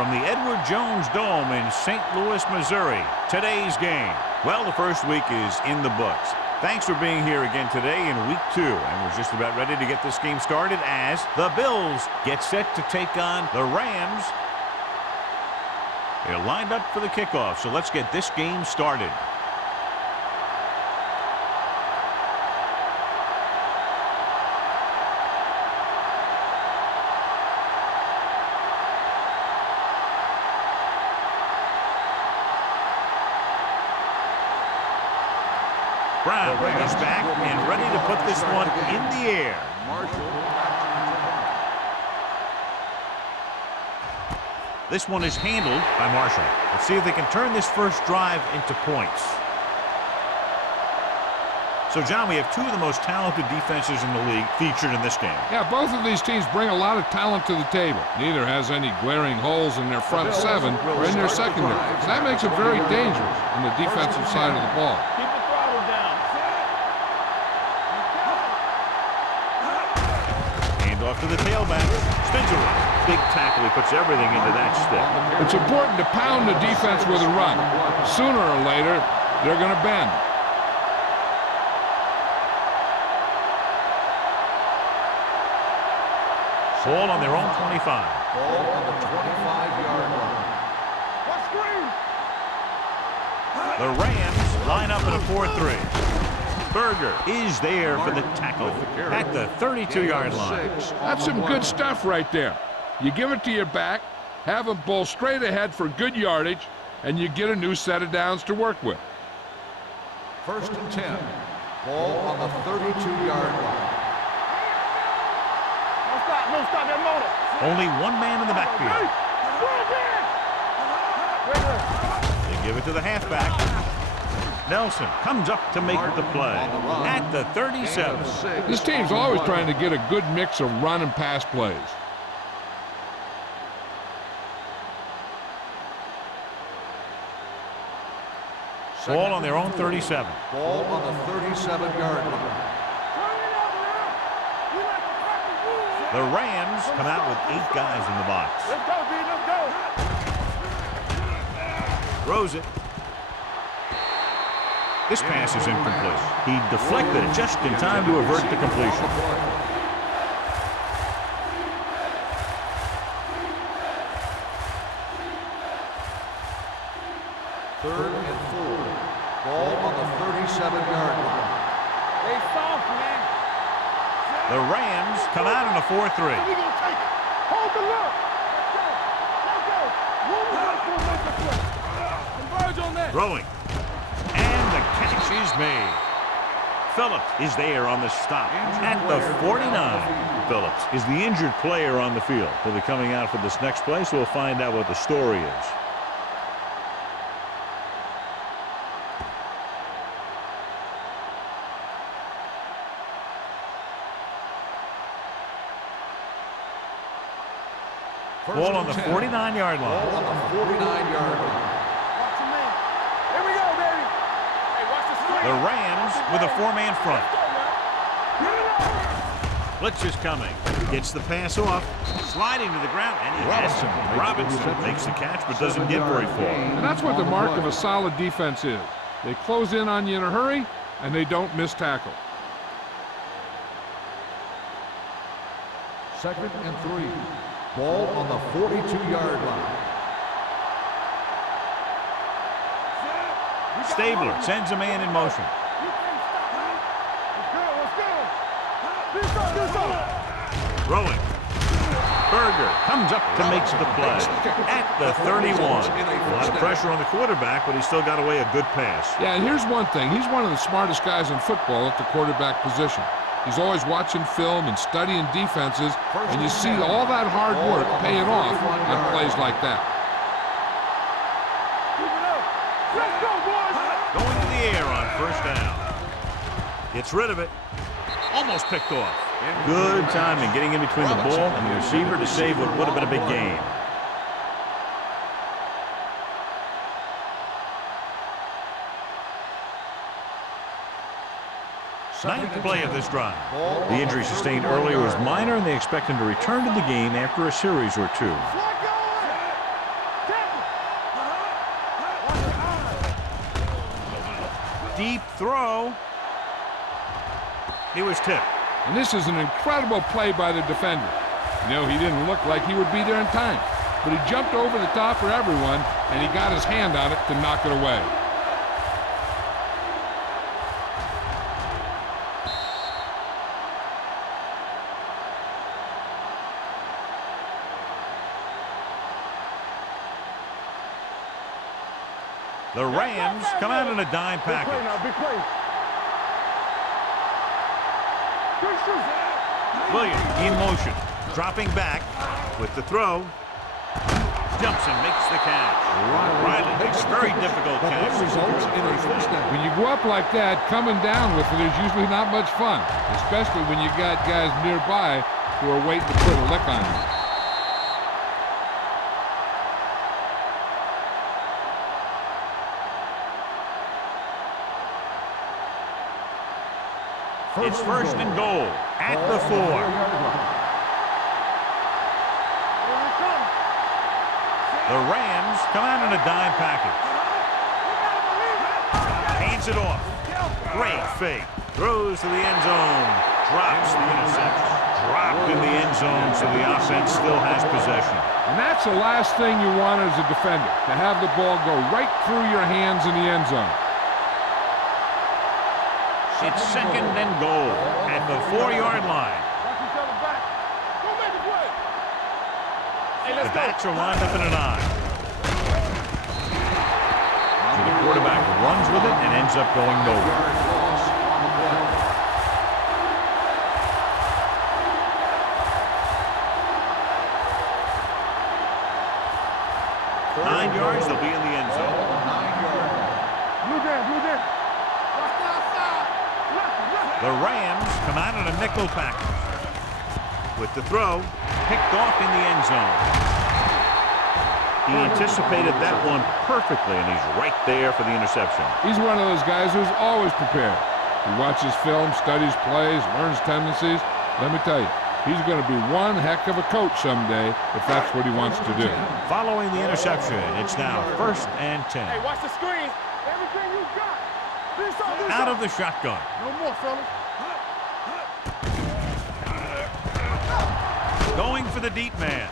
from the Edward Jones Dome in St. Louis, Missouri. Today's game. Well, the first week is in the books. Thanks for being here again today in week 2. And we're just about ready to get this game started as the Bills get set to take on the Rams. They're lined up for the kickoff, so let's get this game started. Brown is back and ready to put this one in the air. This one is handled by Marshall. Let's see if they can turn this first drive into points. So, John, we have two of the most talented defenses in the league featured in this game. Yeah, both of these teams bring a lot of talent to the table. Neither has any glaring holes in their front seven or in their secondary. So that makes it very dangerous on the defensive side of the ball. Off to the tailback, spins around. Big tackle, he puts everything into that step. It's important to pound the defense with a run. Sooner or later, they're going to bend. Ball on their own 25. Ball on the 25-yard line. The Rams line up in a 4-3. Berger is there for the tackle at the 32-yard line. That's some good stuff right there. You give it to your back, have him bowl straight ahead for good yardage, and you get a new set of downs to work with. 1st and 10. Ball on the 32-yard line. No stop that motor. Only one man in the backfield. They give it to the halfback. Nelson comes up to make the play at the 37. This team's always trying to get a good mix of run and pass plays. Ball on their own 37. Ball on the 37-yard line. The Rams come out with 8 guys in the box. Let's go, B, let's go. Throws it. This pass is incomplete. He deflected it just in time to avert the completion. Third and 4. Ball on the 37-yard line. They soft, man. The Rams come out in a 4-3. We're going to take it. Hold the look. Let's go. Move it up to make the play. Converge on that. Throwing. And the catch is made. Phillips is there on the stop at the 49. Phillips is the injured player on the field. He'll be coming out for this next play, so we'll find out what the story is. Ball on the 49-yard line. Ball on the 49-yard line. Watch your man. Here we go, baby. Hey, watch the screen. The Rams with a 4-man front. Blitz is coming. Gets the pass off. Sliding to the ground, and he has him. Robinson makes the catch, but doesn't get very far. And that's what the mark of a solid defense is. They close in on you in a hurry, and they don't miss tackle. 2nd and 3. Ball on the 42-yard line. Stabler sends a man in motion. Throwing. Berger comes up to make the play at the 31. A lot of pressure on the quarterback, but he still got away a good pass. Yeah, and here's one thing. He's one of the smartest guys in football at the quarterback position. He's always watching film and studying defenses, and you see all that hard work paying off on plays like that. Going to the air on 1st down. Gets rid of it. Almost picked off. Good timing getting in between the ball and the receiver to save what would have been a big gain. Ninth play of this drive. The injury sustained earlier was minor, and they expect him to return to the game after a series or 2. deep throw. He was tipped. And this is an incredible play by the defender. You know, he didn't look like he would be there in time, but he jumped over the top for everyone, and he got his hand on it to knock it away. The Rams come out in a dime package. Big play. Williams in motion, dropping back with the throw. Jumps and makes the catch. Riley makes a very difficult catch. Results in a first down. When you go up like that, coming down with it is usually not much fun, especially when you got guys nearby who are waiting to put a lick on you. It's first and goal at the 4. The Rams come out in a dime package. Hands it off. Great fake. Throws to the end zone. Drops the interception. Dropped in the end zone, so the offense still has possession. And that's the last thing you want as a defender, to have the ball go right through your hands in the end zone. It's second and goal at the 4-yard line. The backs are lined up in an I. So the quarterback runs with it and ends up going nowhere. 9 yards, they'll be in the end zone. 9 yards. Blue down. The Rams come out in a nickel package. With the throw, picked off in the end zone. He anticipated that one perfectly, and he's right there for the interception. He's one of those guys who's always prepared. He watches film, studies plays, learns tendencies. Let me tell you, he's going to be one heck of a coach someday if that's what he wants to do. Following the interception, it's now first and 10. Hey, watch the screen. Everything you got. Out of the shotgun. No more, fellas. Going for the deep man.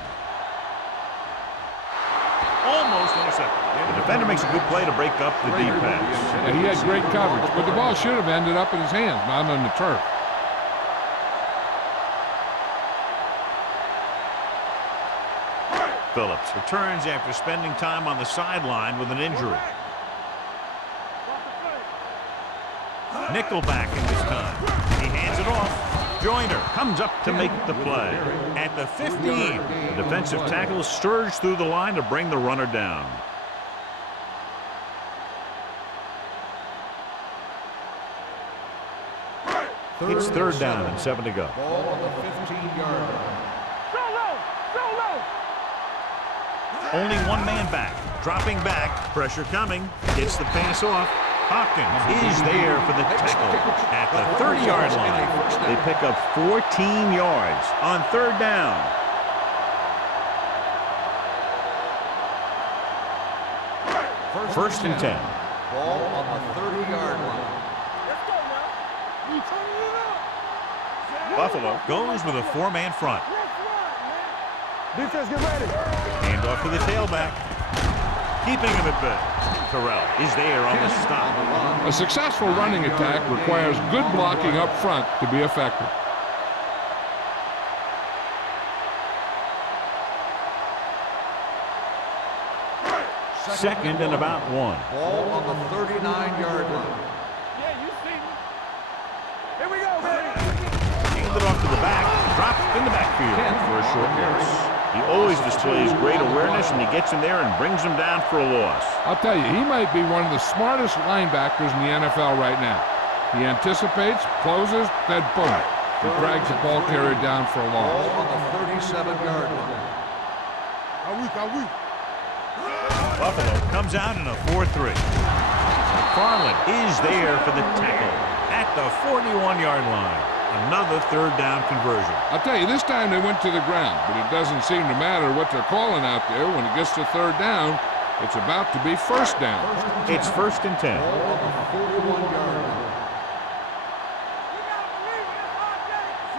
Almost intercepted. The defender makes a good play to break up the deep pass. And he had great coverage, but the ball should have ended up in his hands, not on the turf. Phillips returns after spending time on the sideline with an injury. Nickelback in this time. He hands it off. Joyner comes up to make the play. At the 15, the defensive tackle surged through the line to bring the runner down. It's third down and 7 to go. Ball on the 15-yard line. Only one man back. Dropping back. Pressure coming. Gets the pass off. Hopkins is there for the tackle at the 30-yard line. They pick up 14 yards on third down. First and 10. Ball on the 30-yard line. Buffalo goes with a 4-man front. Defense, get ready. Hand off to the tailback. Keeping him at bay. Terrell is there on the stop. A successful running attack requires good blocking up front to be effective. Second and about 1. Ball on the 39-yard line. Yeah, you see me. Here we go, baby. Hand it off to the back. Dropped in the backfield for a short loss. He always displays great awareness, and he gets in there and brings him down for a loss. I'll tell you, he might be one of the smartest linebackers in the NFL right now. He anticipates, closes, then boom. He drags the ball carrier down for a Ball loss. on the 37-yard line. Buffalo comes out in a 4-3. McFarland is there for the tackle at the 41-yard line. Another third down conversion. I'll tell you, this time they went to the ground, but it doesn't seem to matter what they're calling out there. When it gets to third down, It's about to be first down. It's 1st and 10. Ball on the 41-yard line.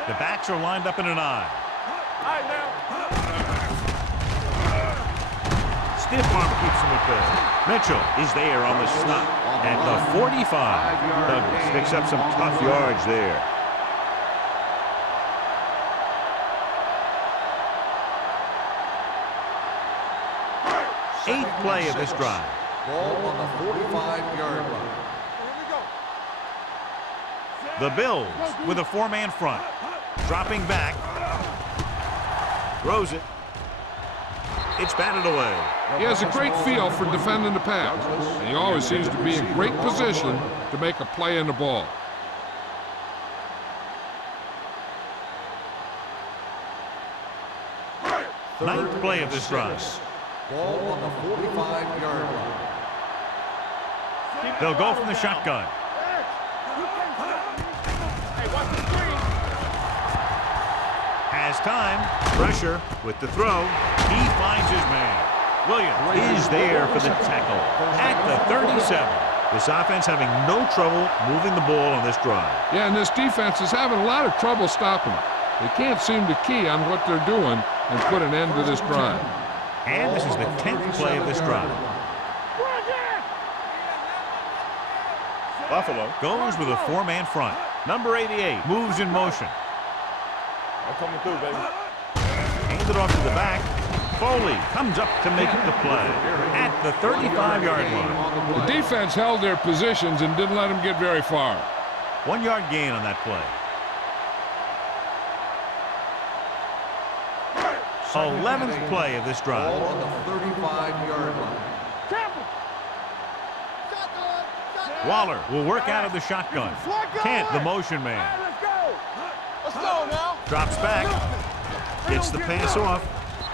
The backs are lined up in an I. Stiff arm keeps him at bay. Mitchell is there on the stop at the 45. Douglas picks up some tough yards there. Eighth play of this drive. Ball on the 45-yard line. The Bills with a 4-man front. Dropping back. Throws it. It's batted away. He has a great feel for defending the pass, and he always seems to be in great position to make a play in the ball. Ninth play of this drive. Ball on the 45-yard line. They'll go from the shotgun. Has time. Pressure with the throw. He finds his man. Williams is there for the tackle at the 37. This offense having no trouble moving the ball on this drive. Yeah, and this defense is having a lot of trouble stopping them. They can't seem to key on what they're doing and put an end to this drive. And this is the 10th play of this drive. Buffalo goes with a 4-man front. Number 88 moves in motion. I'm coming through, baby. Hands it off to the back. Foley comes up to make the play at the 35-yard line. The defense held their positions and didn't let them get very far. 1-yard gain on that play. 11th play of this drive. Ball on the 35-yard line. Waller will work out of the shotgun. Kent, the motion man. Let's go now. Drops back. Gets the pass off.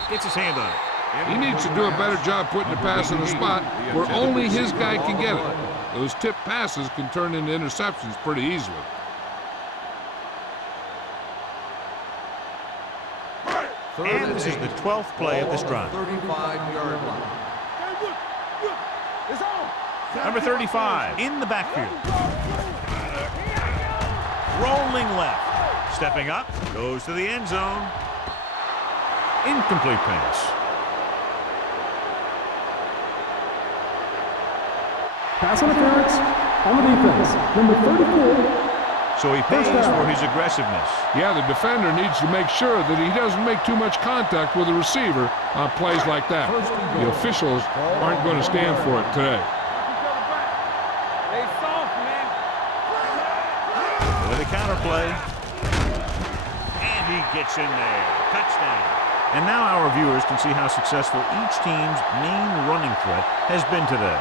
Gets his hand on it. He needs to do a better job putting the pass in a spot where only his guy can get it. Those tip passes can turn into interceptions pretty easily. And this is the 12th play of this drive. 35-yard line. It's on. Number 35 in the backfield. Rolling left. Stepping up. Goes to the end zone. Incomplete pass. Pass interference on the defense. Number 34. So he pays for his aggressiveness. Yeah, the defender needs to make sure that he doesn't make too much contact with the receiver on plays like that. The officials aren't going to stand for it today. They soft, man. With a counter play. And he gets in there. Touchdown. And now our viewers can see how successful each team's main running threat has been today.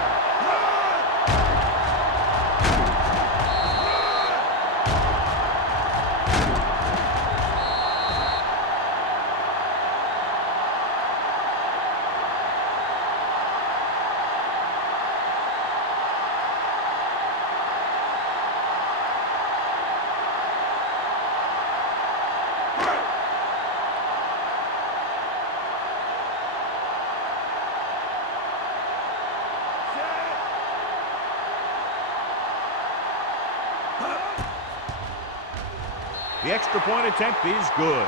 The extra point attempt is good.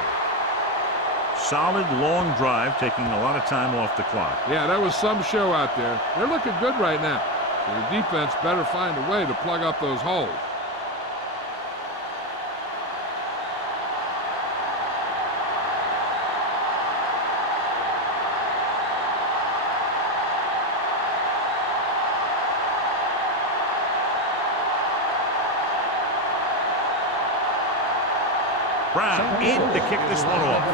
Solid long drive, taking a lot of time off the clock. Yeah, that was some show out there. They're looking good right now. The defense better find a way to plug up those holes. Brown in to kick this one off.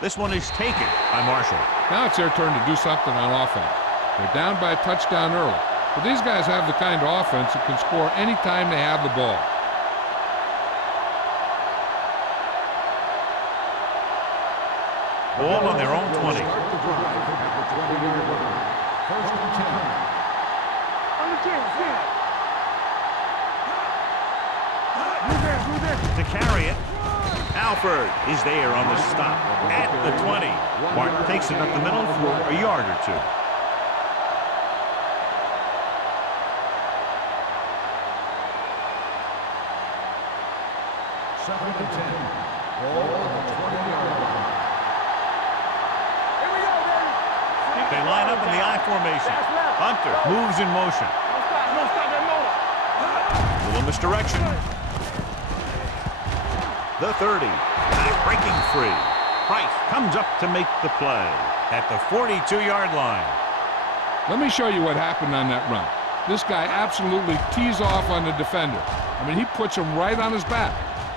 This one is taken by Marshall. Now it's their turn to do something on offense. They're down by a touchdown early. But these guys have the kind of offense that can score any time they have the ball. Ball on their own 20. First and 10. To carry it. Now Alford is there on the stop at the 20. Martin takes it up the middle for a yard or two. Second and 10. Ball on the 20-yard line. Here we go, baby. They line up in the I formation. Hunter moves in motion. Don't stop that motor. Little misdirection. The 30. Back breaking free. Price comes up to make the play at the 42-yard line. Let me show you what happened on that run. This guy absolutely tees off on the defender. I mean, he puts him right on his back.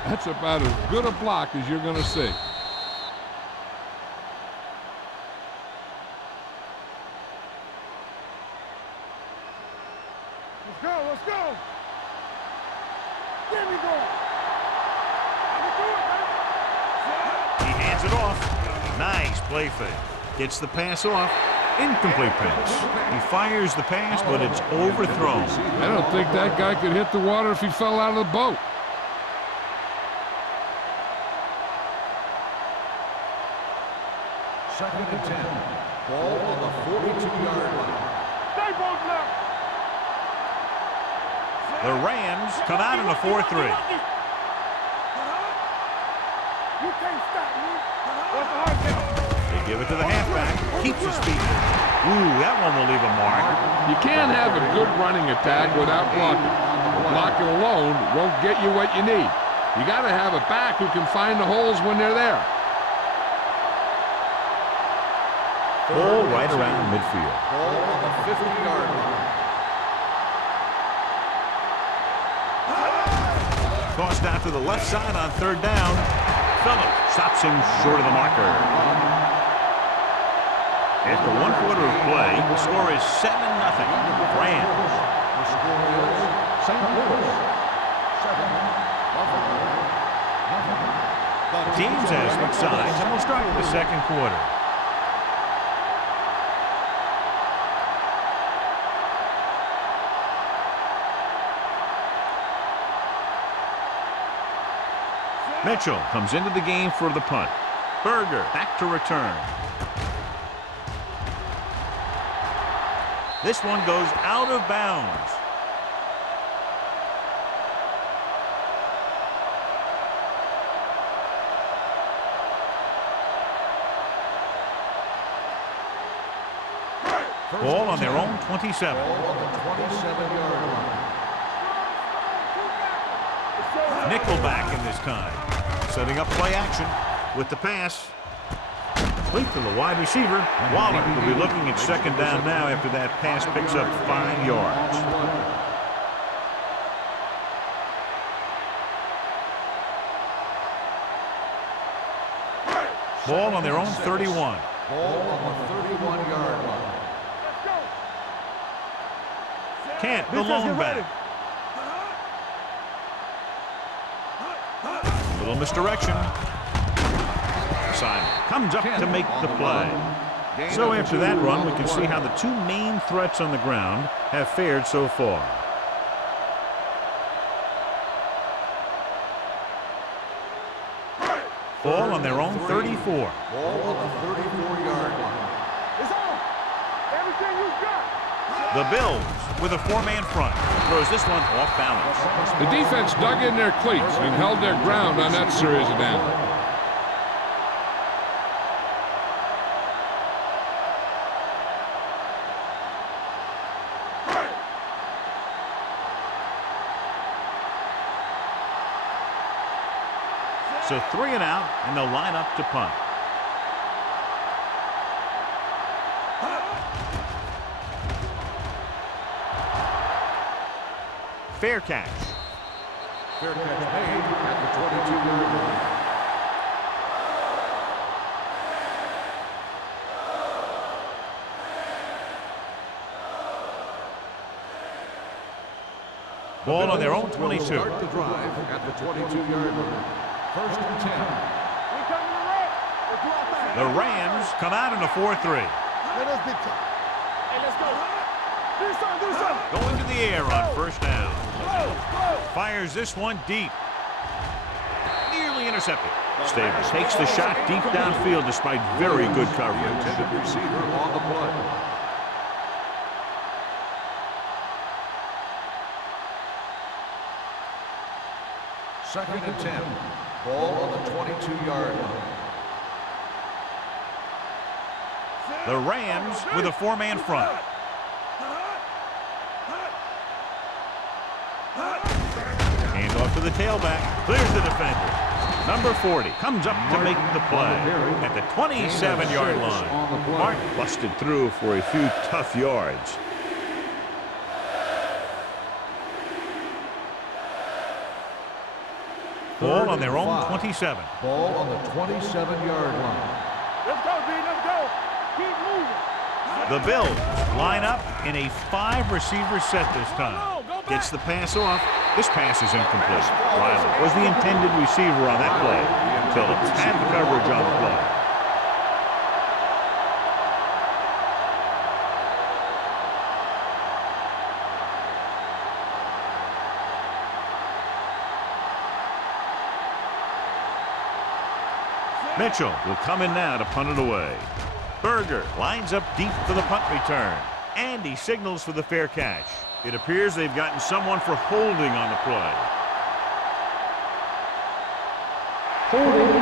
That's about as good a block as you're going to see. Let's go, let's go. There we go. He hands it off. Nice play fake. Gets the pass off. Incomplete pass. He fires the pass, but it's overthrown. I don't think that guy could hit the water if he fell out of the boat. Second and 10. Ball on the 42-yard line. Stay both left. The Rams come out in a 4-3. You can't stop me. What's the hard count? They give it to the halfback. Keeps his feet. Ooh, that one will leave a mark. You can't have a good running attack without blocking. Blocking alone won't get you what you need. You got to have a back who can find the holes when they're there. Ball right around midfield. Ball on the 50-yard line. Tossed out to the left side on third down. Phillips stops him short of the marker. After one quarter of play, the score is 7-0. Rams. The score is St. Louis 7, Buffalo nothing. Teams have switched sides, and we'll start the second quarter. Mitchell comes into the game for the punt. Berger back to return. This one goes out of bounds. Ball on their own 27. Ball on the 27-yard line. Nickelback in this time. Setting up play action with the pass. Complete to the wide receiver. Waller will be looking at second down now after that pass picks up 5 yards. Ball on their own 31. Ball on the 31-yard line. Kent, the lone back. Little misdirection. Simon comes up to make the play. So after that run, we can see how the two main threats on the ground have fared so far. Ball on their own 34. Ball on the 34-yard line. It's on. Everything you got. The Bills with a 4-man front. Throws this one off balance. The defense dug in their cleats and held their ground on that series of downs. So 3 and out, and they'll line up to punt. Fair catch. Fair catch made at the 22-yard line. Ball on their own 22. Start the drive at the 22-yard line. First and 10. We come to the right. Let's go outside. The Rams come out in a 4-3. Let us big time. Hey, let's go. Do something, do something. Going to the air on first down. Go, go. Fires this one deep. Nearly intercepted. Stabler takes the shot deep downfield despite very good coverage. Intended receiver on the play. Second and 10. Ball on the 22-yard line. The Rams with a four-man front. Hands off to the tailback. Clears the defender. Number 40 comes up to make the play at the 27-yard line. Mark busted through for a few tough yards. Ball on their own 27. Ball on the 27-yard line. Let's go, B. Let's go. Keep moving. The Bills line up in a 5-receiver set this time. Gets the pass off. This pass is incomplete. Riley was the intended receiver on that play. Phillips had the coverage on the play. Mitchell will come in now to punt it away. Berger lines up deep for the punt return. And he signals for the fair catch. It appears they've gotten someone for holding on the play. Holding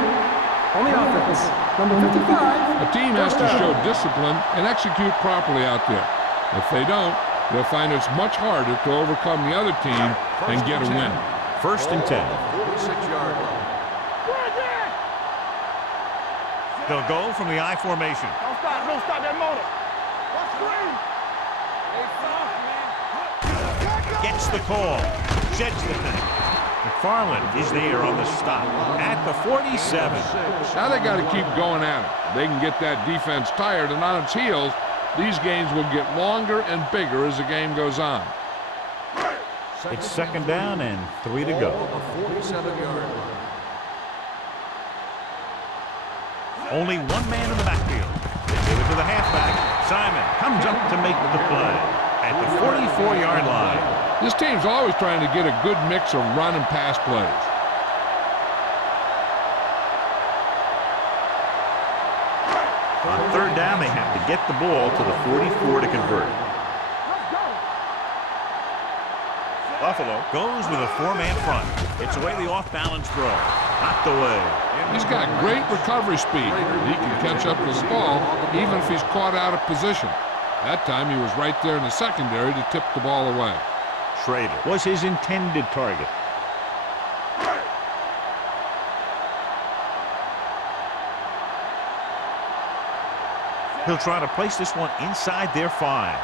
on the offense. Number 55. A team has to show discipline and execute properly out there. If they don't, they'll find it's much harder to overcome the other team and get a win. First and 10. 46-yard line. They'll go from the I formation. Don't stop. Don't stop that motor. Don't scream. Gets the call. Sheds the thing. McFarland is there on the stop at the 47. Now they got to keep going at it. They can get that defense tired and on its heels. These games will get longer and bigger as the game goes on. It's second down and 3 to go. Ball on the 47-yard line. Only one man in the backfield. They give it to the halfback. Simon comes up to make the play at the 44-yard line. This team's always trying to get a good mix of run and pass plays. On third down, they have to get the ball to the 44 to convert. Buffalo goes with a four-man front. It's away the off-balance throw. Knocked away. He's got great recovery speed. He can catch up with the ball even if he's caught out of position. That time he was right there in the secondary to tip the ball away. Schrader was his intended target. He'll try to place this one inside their 5.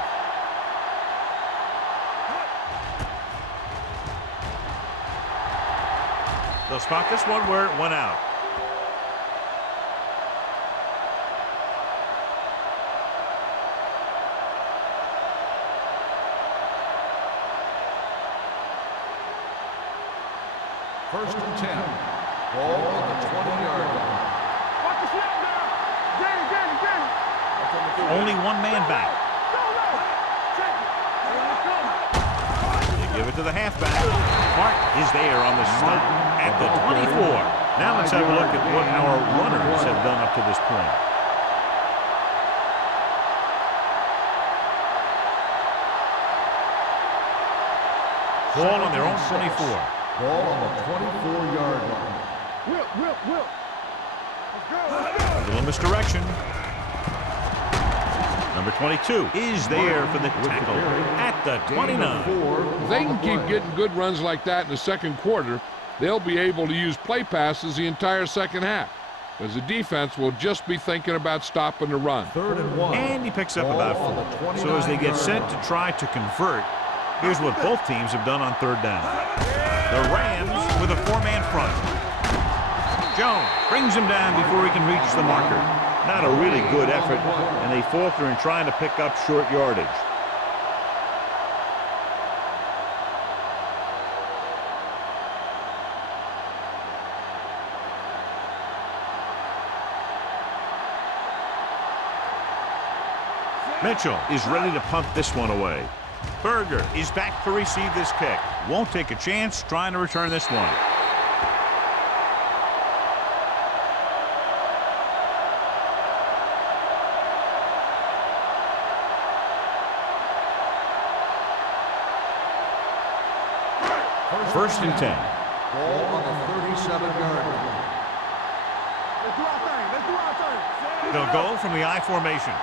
They'll spot this one where it went out. First and 10. Ball on the 20-yard line. Watch the snap now. Get it. Only one man back. They give it to the halfback. Mark is there on the stop at the 24. Now let's have a look at what our runners have done up to this point. Ball on their own 24. Ball on the 24-yard line. Whip. A little misdirection. Number 22 is there for the tackle at the 29. If they can keep getting good runs like that in the second quarter, they'll be able to use play passes the entire second half, because the defense will just be thinking about stopping the run. Third and 1. And he picks up about 4. So as they get set to try to convert, here's what both teams have done on third down. The Rams with a four-man front. Jones brings him down before he can reach the marker. Not a really good effort, and they falter in trying to pick up short yardage. Mitchell is ready to punt this one away. Berger is back to receive this kick. Won't take a chance trying to return this one. First and 10. Ball on the 37-yard line. Let's do our thing. Let's do our thing. They'll go from the I formation.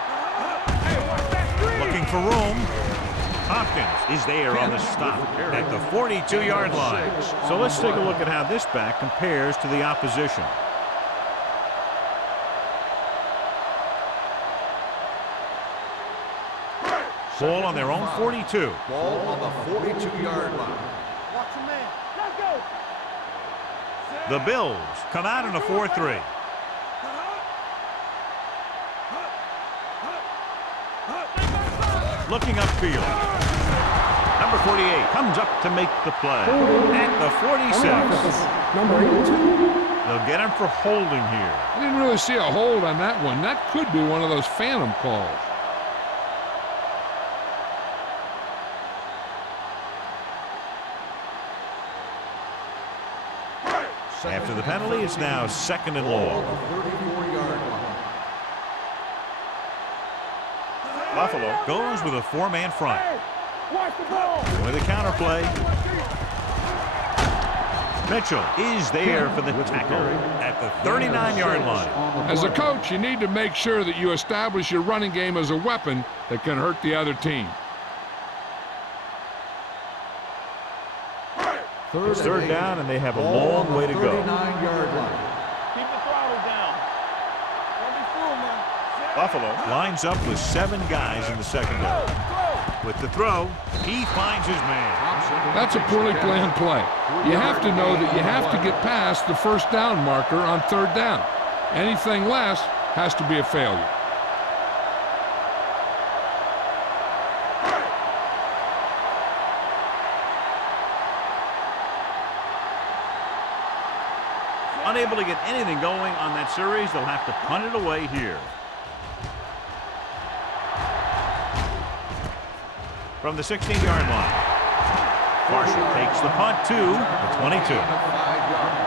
Hey, watch that screen. Looking for room. Hopkins is there on the stop at the 42-yard line. So let's take a look at how this back compares to the opposition. Ball on their own 42. Ball on the 42-yard line. Watch your man. Let's go. The Bills come out in a 4-3. Looking upfield. Number 48 comes up to make the play. At the 46. Number 82. They'll get him for holding here. I didn't really see a hold on that one. That could be one of those phantom calls. After the penalty, it's now second and long. 34-yard line. Buffalo goes with a four-man front. Hey, watch the ball. With a counterplay. Mitchell is there for the tackle at the 39-yard line. As a coach, you need to make sure that you establish your running game as a weapon that can hurt the other team. It's third down, and they have a long way to go. 39-yard line. Keep the throttle down. Don't be fooled, man. Buffalo lines up with 7 guys in the secondary. With the throw, he finds his man. That's a poorly planned play. You have to know that you have to get past the first down marker on third down. Anything less has to be a failure. Unable to get anything going on that series, they'll have to punt it away here. From the 16-yard line, Marshall takes the punt to the 22. 5 yards.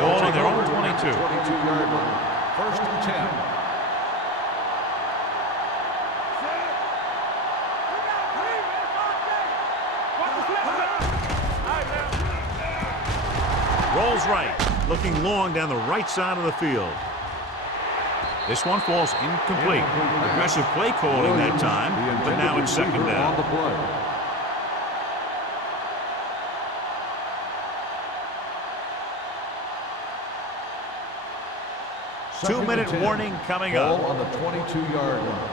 Ball on their own 22. 22-yard line. First and 10. Rolls right, looking long down the right side of the field. This one falls incomplete. Aggressive play calling that time, but now it's second down. 2-minute warning coming Ball up. on the 22-yard line.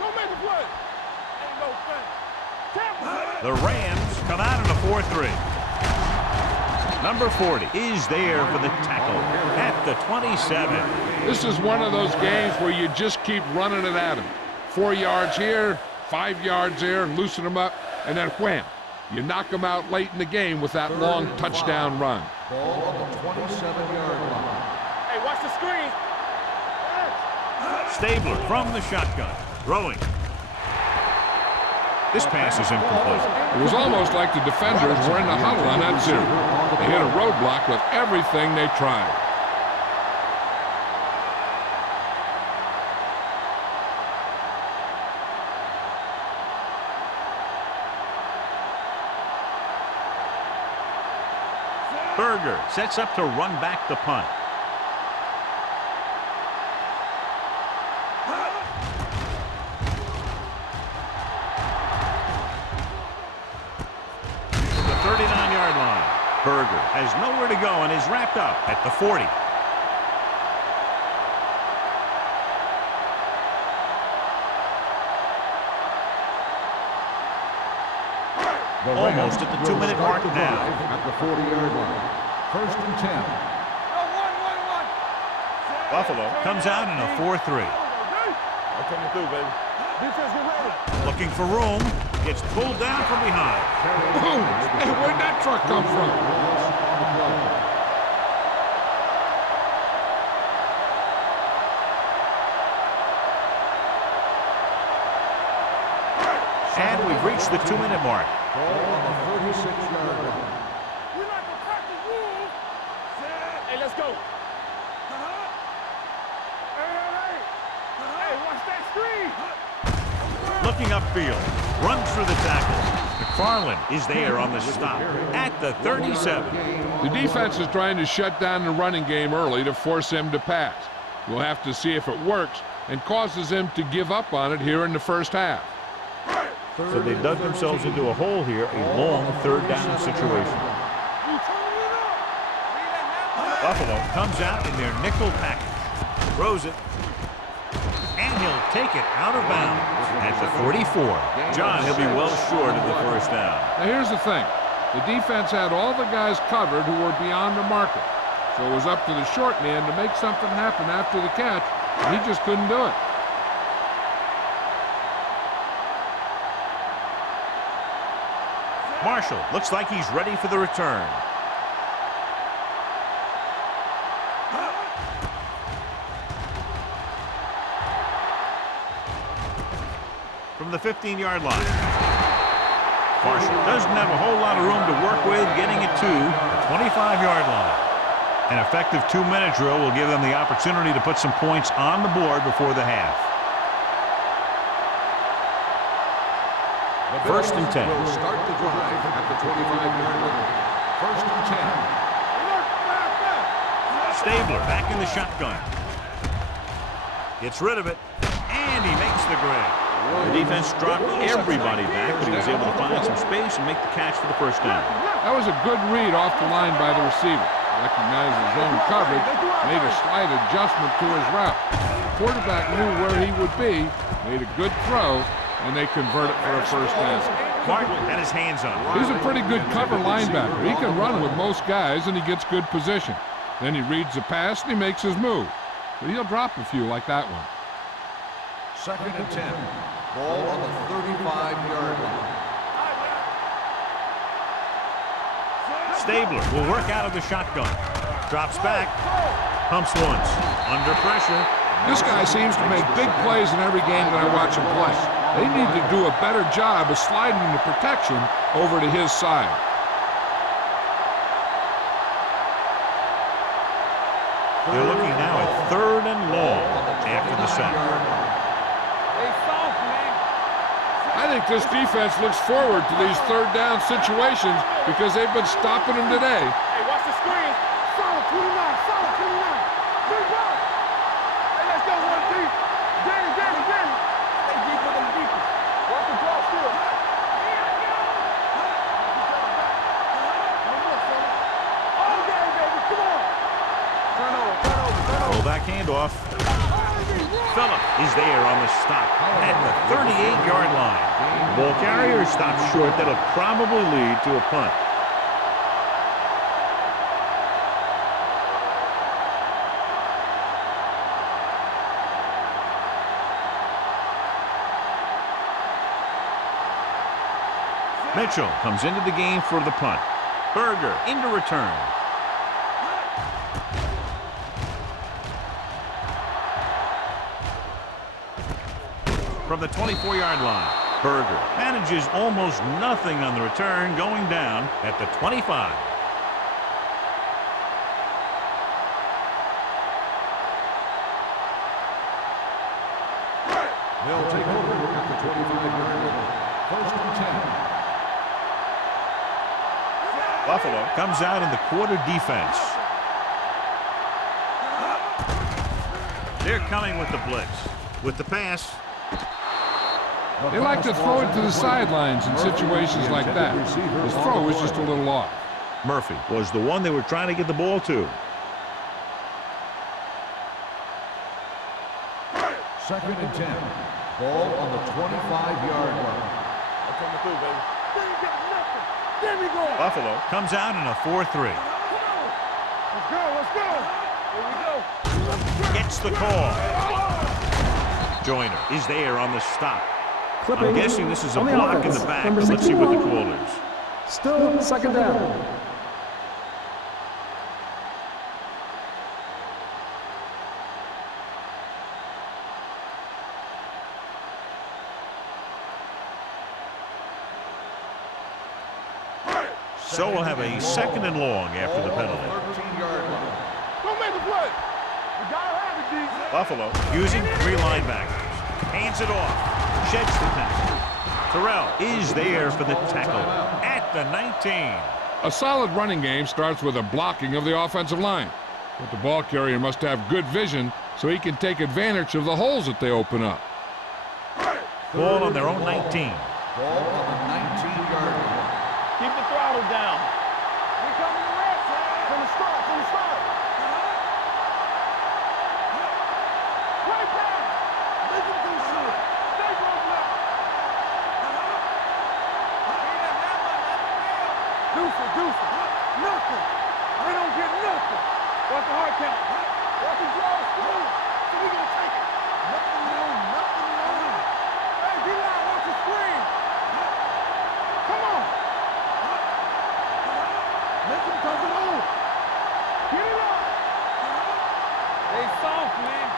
Don't make a play. Ain't no thing. The Rams come out in a 4-3. Number 40 is there for the tackle at the 27. This is one of those games where you just keep running it at them. 4 yards here, 5 yards there, and loosen them up, and then wham. You knock them out late in the game with that long touchdown run. Ball on the 27-yard line. Hey, watch the screen. Stabler from the shotgun, throwing. This pass is incomplete. It was almost like the defenders were in the huddle on that series. They hit a roadblock with everything they tried. Berger sets up to run back the punt. The 39-yard line. Berger has nowhere to go and is wrapped up at the 40. Almost at the 2-minute mark now. At the 40-yard line. First and 10. Buffalo comes out in a 4-3. I'm coming through, baby. Defense, get ready. Looking for room. Gets pulled down from behind. Boom! Hey, where'd that truck come from? And we've reached the 2-minute mark. Ball on the 36-yard line. We like to practice rules. Hey, let's go. that screen. Looking upfield. Runs through the tackle. McFarland is there on the stop at the 37. The defense is trying to shut down the running game early to force him to pass. We'll have to see if it works and causes him to give up on it here in the first half. So they dug themselves into a hole here, a long third down situation. Buffalo comes out in their nickel package. Throws it. And he'll take it out of bounds at the 44. John, he'll be well short of the first down. Now here's the thing. The defense had all the guys covered who were beyond the marker. So it was up to the short man to make something happen after the catch, and he just couldn't do it. Marshall looks like he's ready for the return. From the 15-yard line. Marshall doesn't have a whole lot of room to work with, getting it to the 25-yard line. An effective 2-minute drill will give them the opportunity to put some points on the board before the half. First and 10. Will start the drive at the 25-yard line. First and 10. Stabler back in the shotgun. Gets rid of it, and he makes the grab. The defense dropped everybody back, but he was able to find some space and make the catch for the first down. That was a good read off the line by the receiver. Recognized his own coverage, made a slight adjustment to his route. The quarterback knew where he would be, made a good throw, and they convert it for a first down. Martin had his hands on it. He's a pretty good cover linebacker. He can run with most guys, and he gets good position. Then he reads the pass, and he makes his move. But he'll drop a few like that one. Second and 10. Ball on the 35-yard line. Stabler will work out of the shotgun. Drops back. Pumps once. Under pressure. This guy seems to make big plays in every game that I watch him play. They need to do a better job of sliding the protection over to his side. They're looking now at 3rd and long after the sack. I think this defense looks forward to these third down situations because they've been stopping them today. Hey, watch the screen. Solid 29, solid 29. Big ball. Hey, let's go, one deep. Danny. Stay deeper than deeper. Walk the ball still. All game, baby. Come on. Turn over. Roll back handoff. Phillip is there on the stop at the 38-yard line. Ball carrier stops short. That'll probably lead to a punt. Mitchell comes into the game for the punt. Berger into return. From the 24-yard line, Berger manages almost nothing on the return, going down at the 25. They'll take over at the 25-yard line. First and 10. Buffalo comes out in the quarter defense. They're coming with the blitz. With the pass. They like to throw it to the sidelines in situations like that. His throw was just a little off. Murphy was the one they were trying to get the ball to. Second and 10. Ball on the 25-yard line. Coming through, baby. They ain't got nothing. There we go. Buffalo comes out in a 4-3. Let's go. Here we go. Gets the call. Joyner is there on the stop. I'm Clipping guessing this is a on the block in offense. the back. Number Let's see what the 61. call is. Still second down. So we'll have a 2nd and long after the penalty. 13-yard line. Don't make the play. You gotta have it, D. Buffalo using 3 linebackers. Hands it off. Sheds the tackle. Terrell is there for the tackle at the 19. A solid running game starts with a blocking of the offensive line. But the ball carrier must have good vision so he can take advantage of the holes that they open up. Ball on their own 19. Ball on the 19-yard line. Keep the throttle down. We coming to rest. From the start, from the start. Play pass. Listen to the shit. Stay broken up. Deuce. Nothing. They don't get nothing. Watch the hard count. Watch the draw school. So we gonna take it. Nothing wrong. Hey, get loud. Watch the screen. Come on. Let them touch it on. Get it up. They soft, man.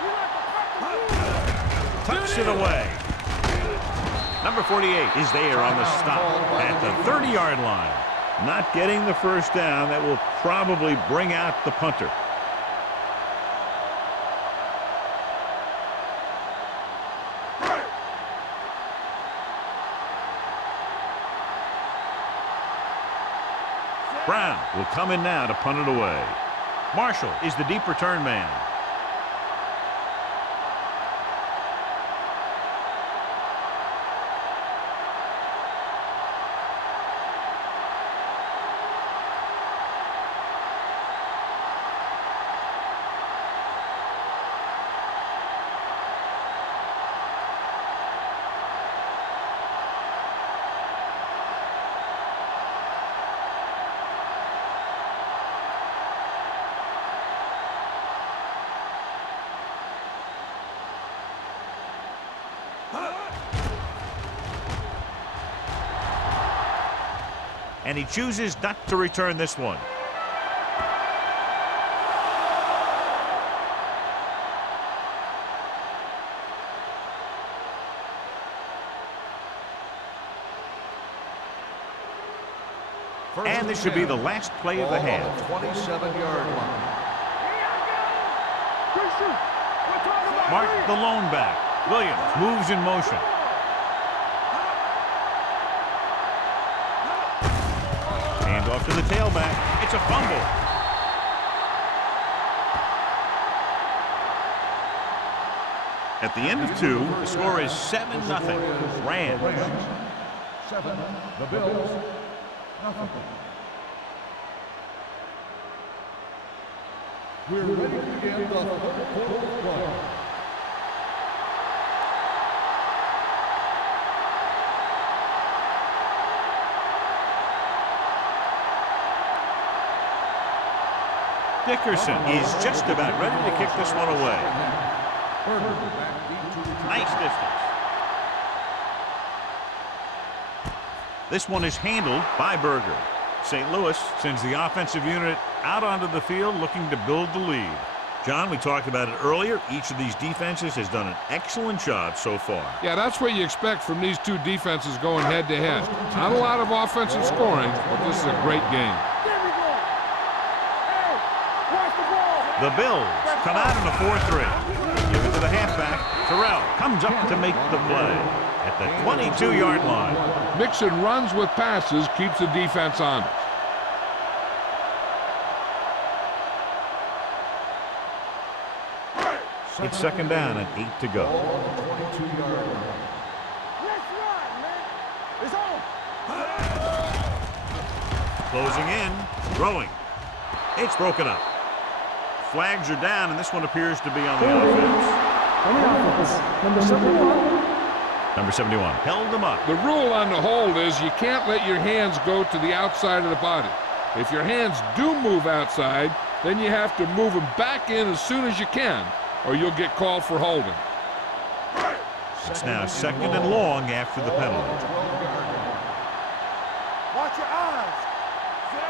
You like the practice. Tucks it away. Number 48 is there on the stop at the 30-yard line. Not getting the first down. That will probably bring out the punter. Brown will come in now to punt it away. Marshall is the deep return man. And he chooses not to return this one. And this should be the last play of the half. 27-yard line. Mark the lone back. Williams moves in motion. Hand off to the tailback. It's a fumble. At the end of 2, the score is 7-0. Rams. 7, the Bills, nothing. We're ready to begin the third quarter. Dickerson is just about ready to kick this one away. Nice distance. This one is handled by Berger. St. Louis sends the offensive unit out onto the field looking to build the lead. John, we talked about it earlier. Each of these defenses has done an excellent job so far. Yeah, that's what you expect from these two defenses going head-to-head. Not a lot of offensive scoring, but this is a great game. The Bills come out in a 4-3. Give it to the halfback. Terrell comes up to make the play at the 22-yard line. Mixing runs with passes keeps the defense honest. It's second down and 8 to go. Closing in, throwing. It's broken up. Flags are down, and this one appears to be on the offense. On the offense, number 71. Number 71 held him up. The rule on the hold is you can't let your hands go to the outside of the body. If your hands do move outside, then you have to move them back in as soon as you can, or you'll get called for holding. It's now second and long after the penalty. Watch your eyes.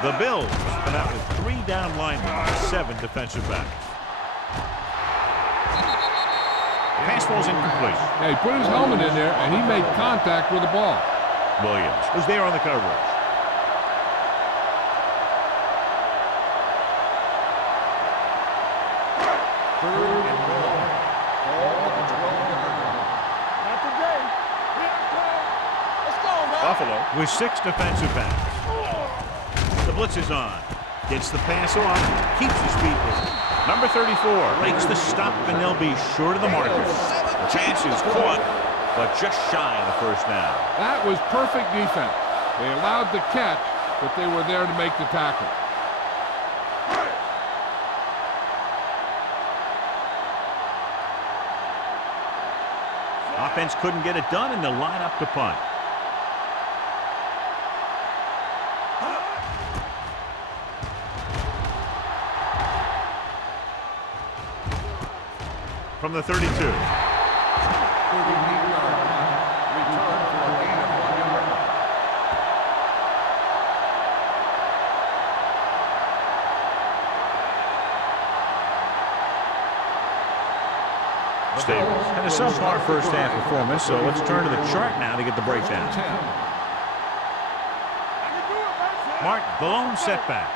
The Bills come out with 3 down linemen and 7 defensive backs. Pass ball's incomplete. Yeah, he put his helmet in there, and he made contact with the ball. Williams was there on the coverage. Third and goal. Ball on the 12-yard line. Buffalo with 6 defensive backs. The blitz is on. Gets the pass off. Keeps his feet with it. Number 34 makes the stop, and they'll be short of the marker. The chance is caught, but just shy of the first down. That was perfect defense. They allowed the catch, but they were there to make the tackle. Offense couldn't get it done, and they'll line up to punt. From the 32. 38-yard line. Return for a gain of 1 yard. Staples had a subpar first half performance, so let's turn to the chart now to get the breakdown. Martin, the lone setback.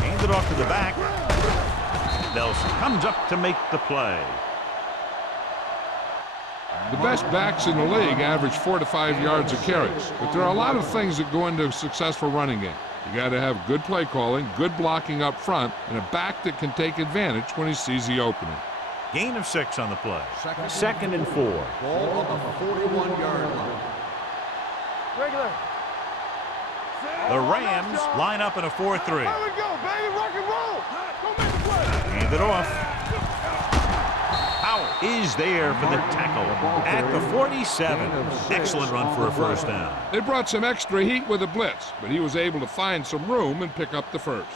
Hands it off to the back. Nelson comes up to make the play. The best backs in the league average 4 to 5 yards of carries, but there are a lot of things that go into a successful running game. You got to have good play calling, good blocking up front, and a back that can take advantage when he sees the opening. Gain of 6 on the play. Second and 4. Ball on the 41-yard line. Regular. The Rams line up in a 4-3. There we go, baby. Rock and roll. Go make the play. Hand it off. Powell is there for the tackle at the 47. Excellent run for a first down. They brought some extra heat with a blitz, but he was able to find some room and pick up the first.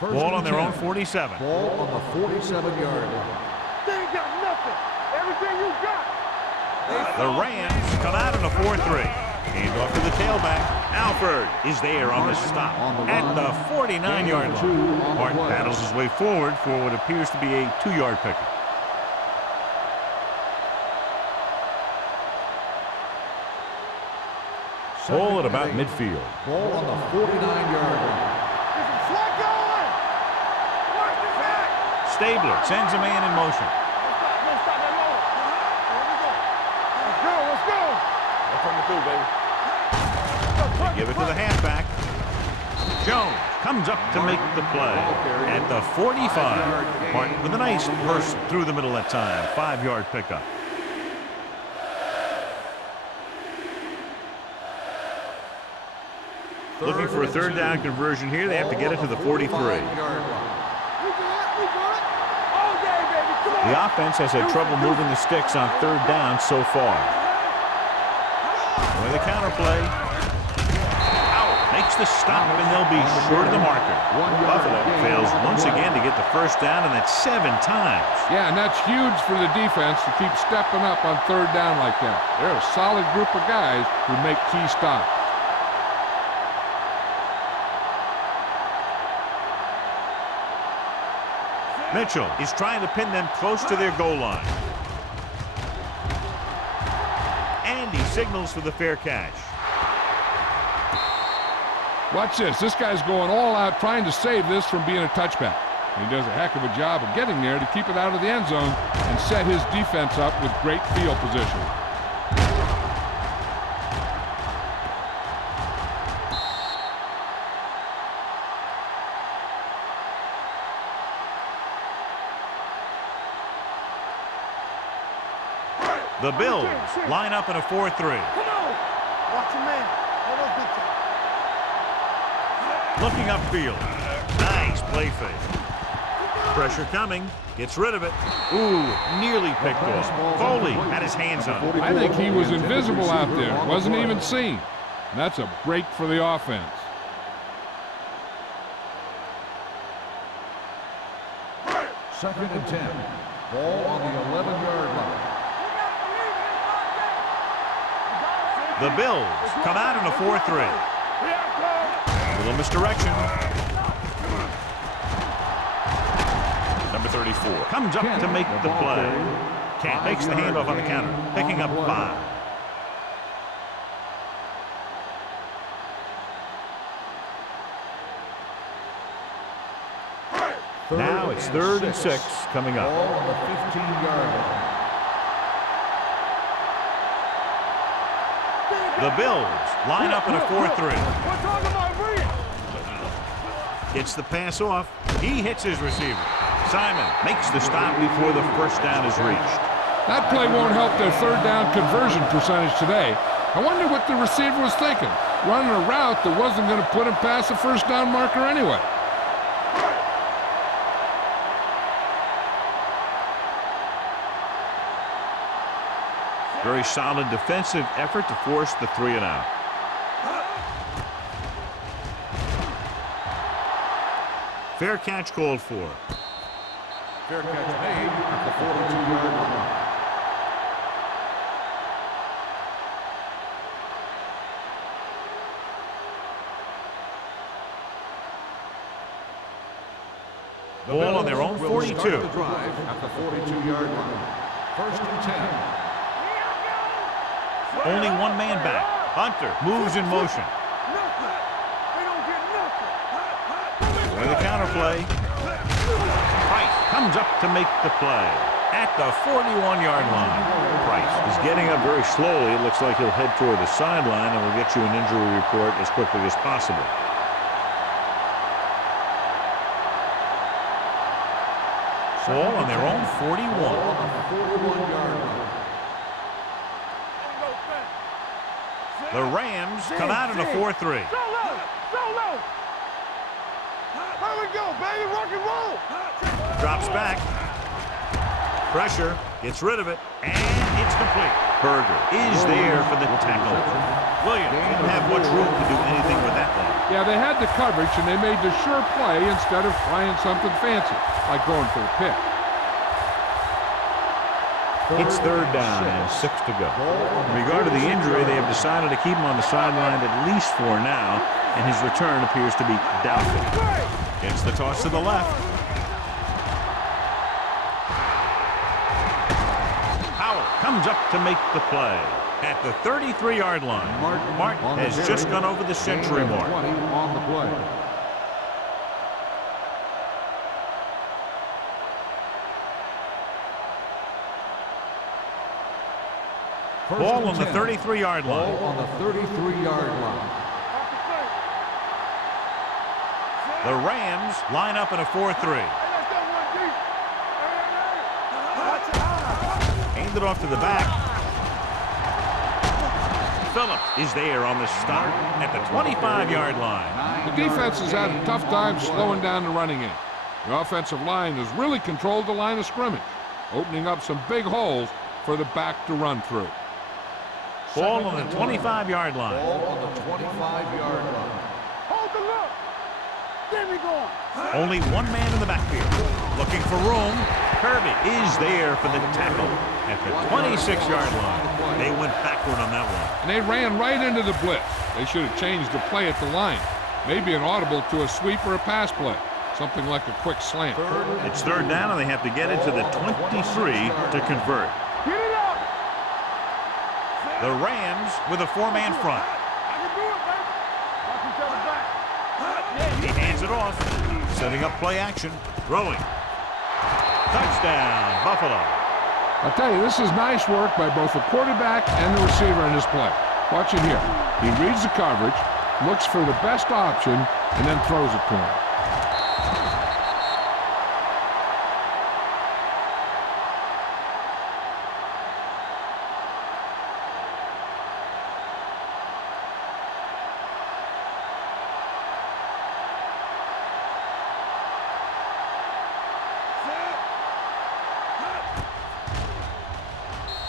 Ball on their own 47. Ball on the 47-yard line. They ain't got nothing. Everything you got. The Rams come out in a 4-3. Hand off to the tailback. Alford is there on the stop at the 49-yard line. Martin paddles his way forward for what appears to be a 2-yard pickup. Ball at about midfield. Ball on the 49-yard line. There's some slack going. Watch this back. Stabler sends a man in motion. Let's stop that low. Here we go. Let's go. That's what I'm gonna do, baby. Give it to the halfback. Jones comes up to make the play at the 45. Martin with a nice burst through the middle that time. 5-yard pickup. Looking for a third down conversion here. They have to get it to the 43. The offense has had trouble moving the sticks on third down so far. With a counter play. Makes the stop, and they'll be short of the marker. Buffalo fails once again to get the first down, and that's 7 times. Yeah, and that's huge for the defense to keep stepping up on third down like that. They're a solid group of guys who make key stops. Mitchell is trying to pin them close to their goal line. And he signals for the fair catch. Watch this. This guy's going all out trying to save this from being a touchback. He does a heck of a job of getting there to keep it out of the end zone and set his defense up with great field position. The Bills line up in a 4-3. Come on. Watch your man. Hold those big time. Looking upfield. Nice play fake. Pressure coming. Gets rid of it. Ooh, nearly picked off. Foley had his hands on it. I think he was invisible out there. Wasn't even seen. And that's a break for the offense. Second and 10. Ball on the 11-yard line. The Bills come out in a 4-3. Little misdirection. Number 34 comes up to make the play. Kent makes the handoff on the counter, picking up 5. Now it's 3rd and 6 coming up. Ball on the 15-yard line. The Bills line up in a 4-3. We're talking about real. Gets the pass off. He hits his receiver. Simon makes the stop before the first down is reached. That play won't help their 3rd down conversion percentage today. I wonder what the receiver was thinking, running a route that wasn't going to put him past the first down marker anyway. Very solid defensive effort to force the 3 and out. Fair catch called for. Fair catch made at the 42-yard line. Ball on their own 42. Will start the drive at the 42-yard line. 1st and 10. Only one man back. Hunter moves in motion. With a counter play. Price comes up to make the play at the 41-yard line. Price is getting up very slowly. It looks like he'll head toward the sideline, and we'll get you an injury report as quickly as possible. Ball on their own 41. Ball on the 41-yard line. The Rams come out in a 4-3. So low. Here we go, baby. Rock and roll. Drops back. Pressure. Gets rid of it. And it's complete. Berger is there for the tackle. Williams didn't have much room to do anything with that one. Yeah, they had the coverage, and they made the sure play instead of trying something fancy, like going for the pick. It's 3rd down and 6 to go. In regard to the injury, they have decided to keep him on the sideline at least for now, and his return appears to be doubtful. Gets the toss to the left. Howell comes up to make the play at the 33-yard line. Martin has just gone over the century mark. 20 on the play. Ball on the 33-yard line. Ball on the 33-yard line. The Rams line up in a 4-3. Aimed it off to the back. Phillips is there on the stop at the 25-yard line. The defense has had a tough time slowing down the running game. The offensive line has really controlled the line of scrimmage, opening up some big holes for the back to run through. Ball on the 25-yard line. Ball on the 25-yard line. Hold the look. Get me going. Only one man in the backfield. Looking for room. Kirby is there for the tackle at the 26-yard line. They went backward on that one. And they ran right into the blitz. They should have changed the play at the line. Maybe an audible to a sweep or a pass play. Something like a quick slant. It's 3rd down, and they have to get it to the 23 to convert. Get it up. The Rams with a 4-man front. I can do it, baby. Watch each other back. He hands it off. Setting up play action. Throwing. Touchdown, Buffalo. I'll tell you, this is nice work by both the quarterback and the receiver in this play. Watch it here. He reads the coverage, looks for the best option, and then throws it to him.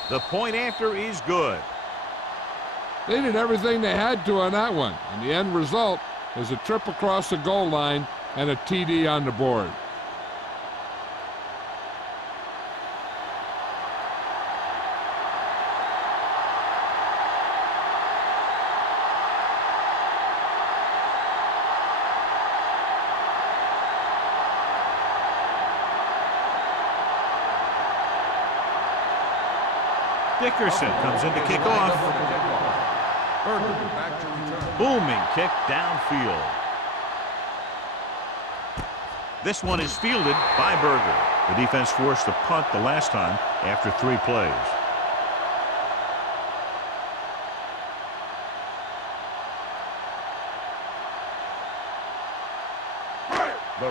The point after is good. They did everything they had to on that one, and the end result is a trip across the goal line and a TD on the board. Dickerson comes in to kick off. Berger back to return. Booming kick downfield. This one is fielded by Berger. The defense forced the punt the last time after 3 plays.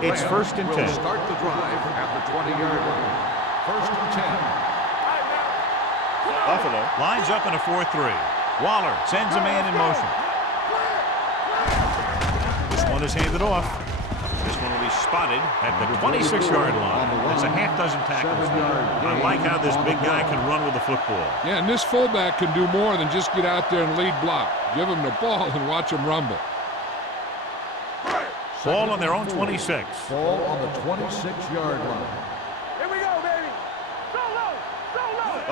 It's 1st and 10. Will start the drive at the 20-yard line. 1st and 10. Buffalo lines up in a 4-3. Waller sends a man in motion. This one is handed off. This one will be spotted at the 26-yard line. That's a half dozen tackles. I like how this big guy can run with the football. Yeah, and this fullback can do more than just get out there and lead block. Give him the ball and watch him rumble. Ball on their own 26. Ball on the 26-yard line. Here we go, baby. Solo.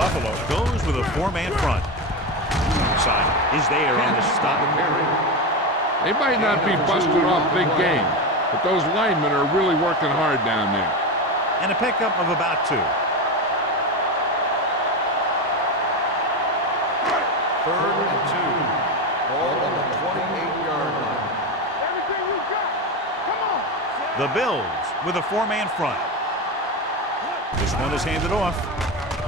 Buffalo goes with a 4-man front. Side is there on the stop. They might not be busting off big game, but those linemen are really working hard down there. And a pickup of about 2. 3rd and 2. Ball on the 28-yard line. Everything you got. Come on. The Bills with a 4-man front. This one is handed off.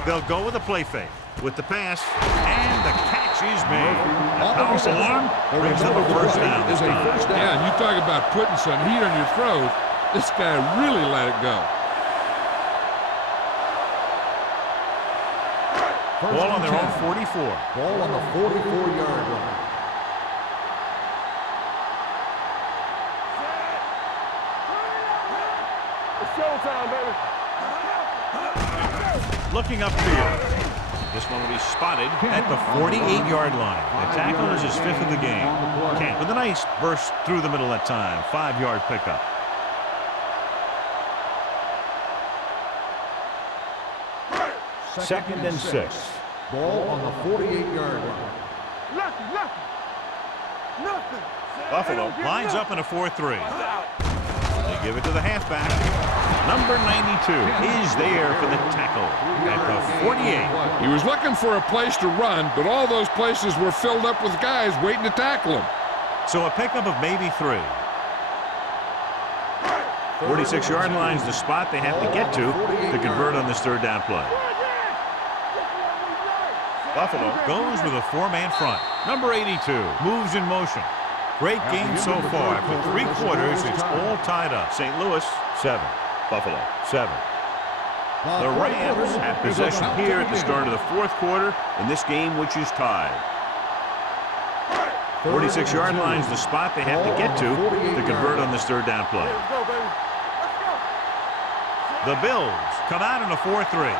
They'll go with a play fake. With the pass, and the catch is made. A powerful arm brings up a first down this time. Yeah, and you talk about putting some heat on your throat. This guy really let it go. Ball on their own 44. Ball on the 44-yard line. It's showtime, baby. Looking upfield. This one will be spotted at the 48-yard line. The tackle is his 5th of the game. Kent with a nice burst through the middle that time. 5-yard pickup. Second and 6. Ball on the 48-yard line. Nothing. Buffalo lines up in a 4-3. They give it to the halfback. Number 92 is there for the tackle at the 48. He was looking for a place to run, but all those places were filled up with guys waiting to tackle him. So a pickup of maybe 3. 46-yard line's the spot they have to get to convert on this 3rd down play. Buffalo goes with a 4-man front. Number 82 moves in motion. Great game so far. After 3 quarters, it's all tied up. St. Louis, 7. Buffalo, 7. The Rams have possession here at the start of the 4th quarter in this game, which is tied. 46-yard line's the spot they have to get to convert on this 3rd down play. Let's go, baby. Let's go. The Bills come out in a 4-3.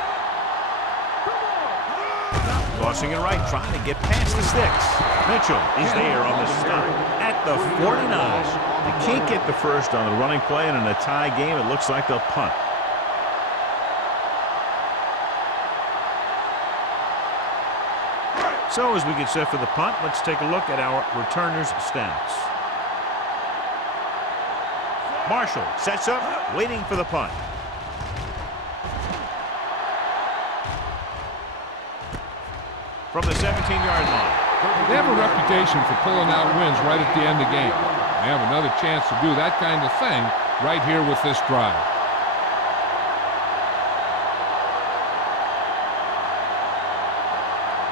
Tossing it right, trying to get past the sticks. Mitchell is there on the stop at the 49. They can't get the first on the running play, and in a tie game, it looks like they'll punt. So as we get set for the punt, let's take a look at our returners' stats. Marshall sets up, waiting for the punt. From the 17-yard line. They have a reputation for pulling out wins right at the end of the game. They have another chance to do that kind of thing right here with this drive.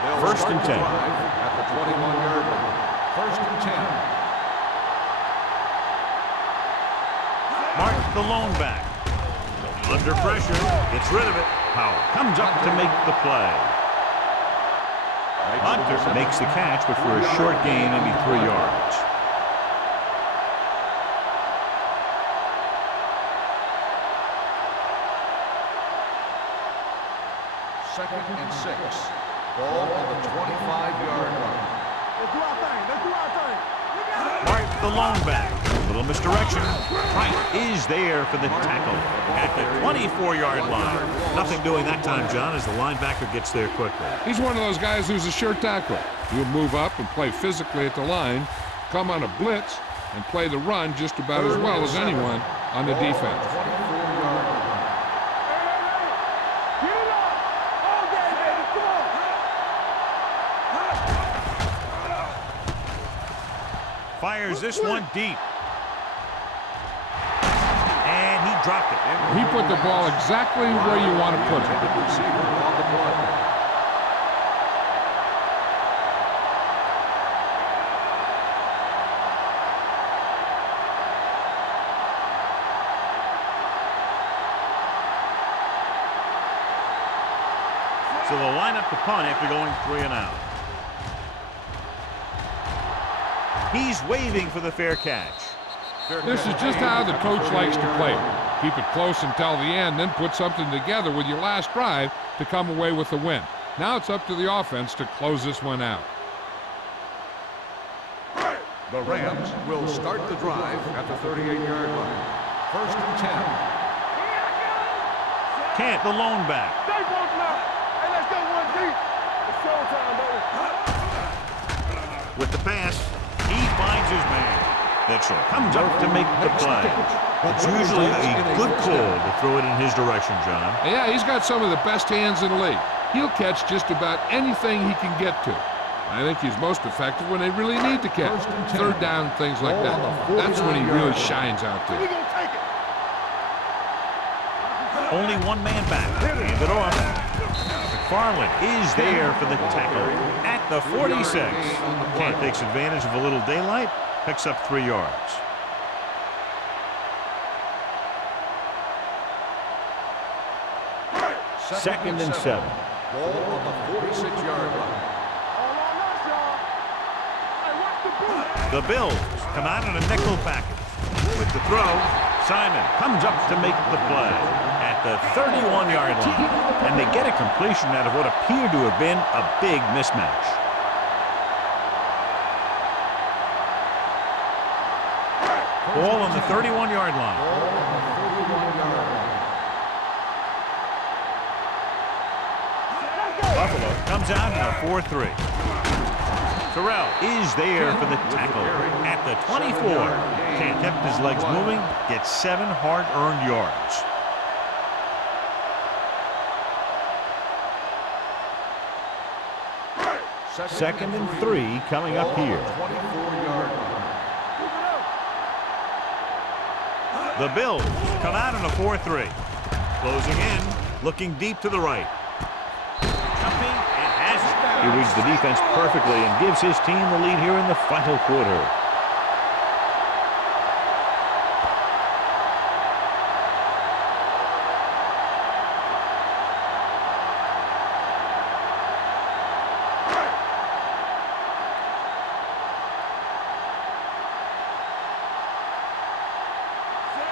They'll 1st and 10. At the 21-yard line. 1st and 10. Mark, the lone back. Under pressure, gets rid of it. Powell comes up to make the play. Hunter makes the catch, but for a short gain, maybe 3 yards. Second and 6. Ball on the 25-yard line. Let's do our thing. Let's do our thing. Mark, the lone back. A little misdirection. Frank is there for the tackle at the 24-yard line. Nothing doing that time, John, as the linebacker gets there quickly. He's one of those guys who's a sure tackler. He'll move up and play physically at the line, come on a blitz, and play the run just about as well as anyone on the defense. 24-yard line. Get it up. All day, baby. Come on. Fires this one deep. And he dropped it. He put the ball exactly where you want to put it. Receiver on the play. So they'll line up the punt after going 3 and out. He's waving for the fair catch. This is just how the coach likes to play it. Keep it close until the end, then put something together with your last drive to come away with the win. Now it's up to the offense to close this one out. The Rams will start the drive at the 38-yard line. First and 10. Kent, the lone back. Stay close now. Hey, let's go one deep. It's showtime, baby. With the pass, he finds his man. Mitchell comes up to make the play. It's usually a good call to throw it in his direction, John. Yeah, he's got some of the best hands in the league. He'll catch just about anything he can get to. I think he's most effective when they really need to catch. Third down, things like that. That's when he really shines out We there. gonna take it. Only one man back. Hand it off. McFarland is there for the tackle at the 46. Kent takes advantage of a little daylight, picks up 3 yards. Second and 7. Ball on the 46-yard line. All on us, y'all. Hey, watch the booth. The Bills come out in a nickel package. With the throw, Simon comes up to make the play at the 31-yard line. And they get a completion out of what appeared to have been a big mismatch. Ball on the 31-yard line. Ball on the 31-yard line. Buffalo comes out in a 4-3. Terrell is there for the tackle at the 24. Kent kept his legs moving, gets 7 hard-earned yards. Second and 3 coming up here. 24-yard line. The Bills come out in a 4-3. Closing in, looking deep to the right. Jumping, and has it. He reads the defense perfectly and gives his team the lead here in the final quarter.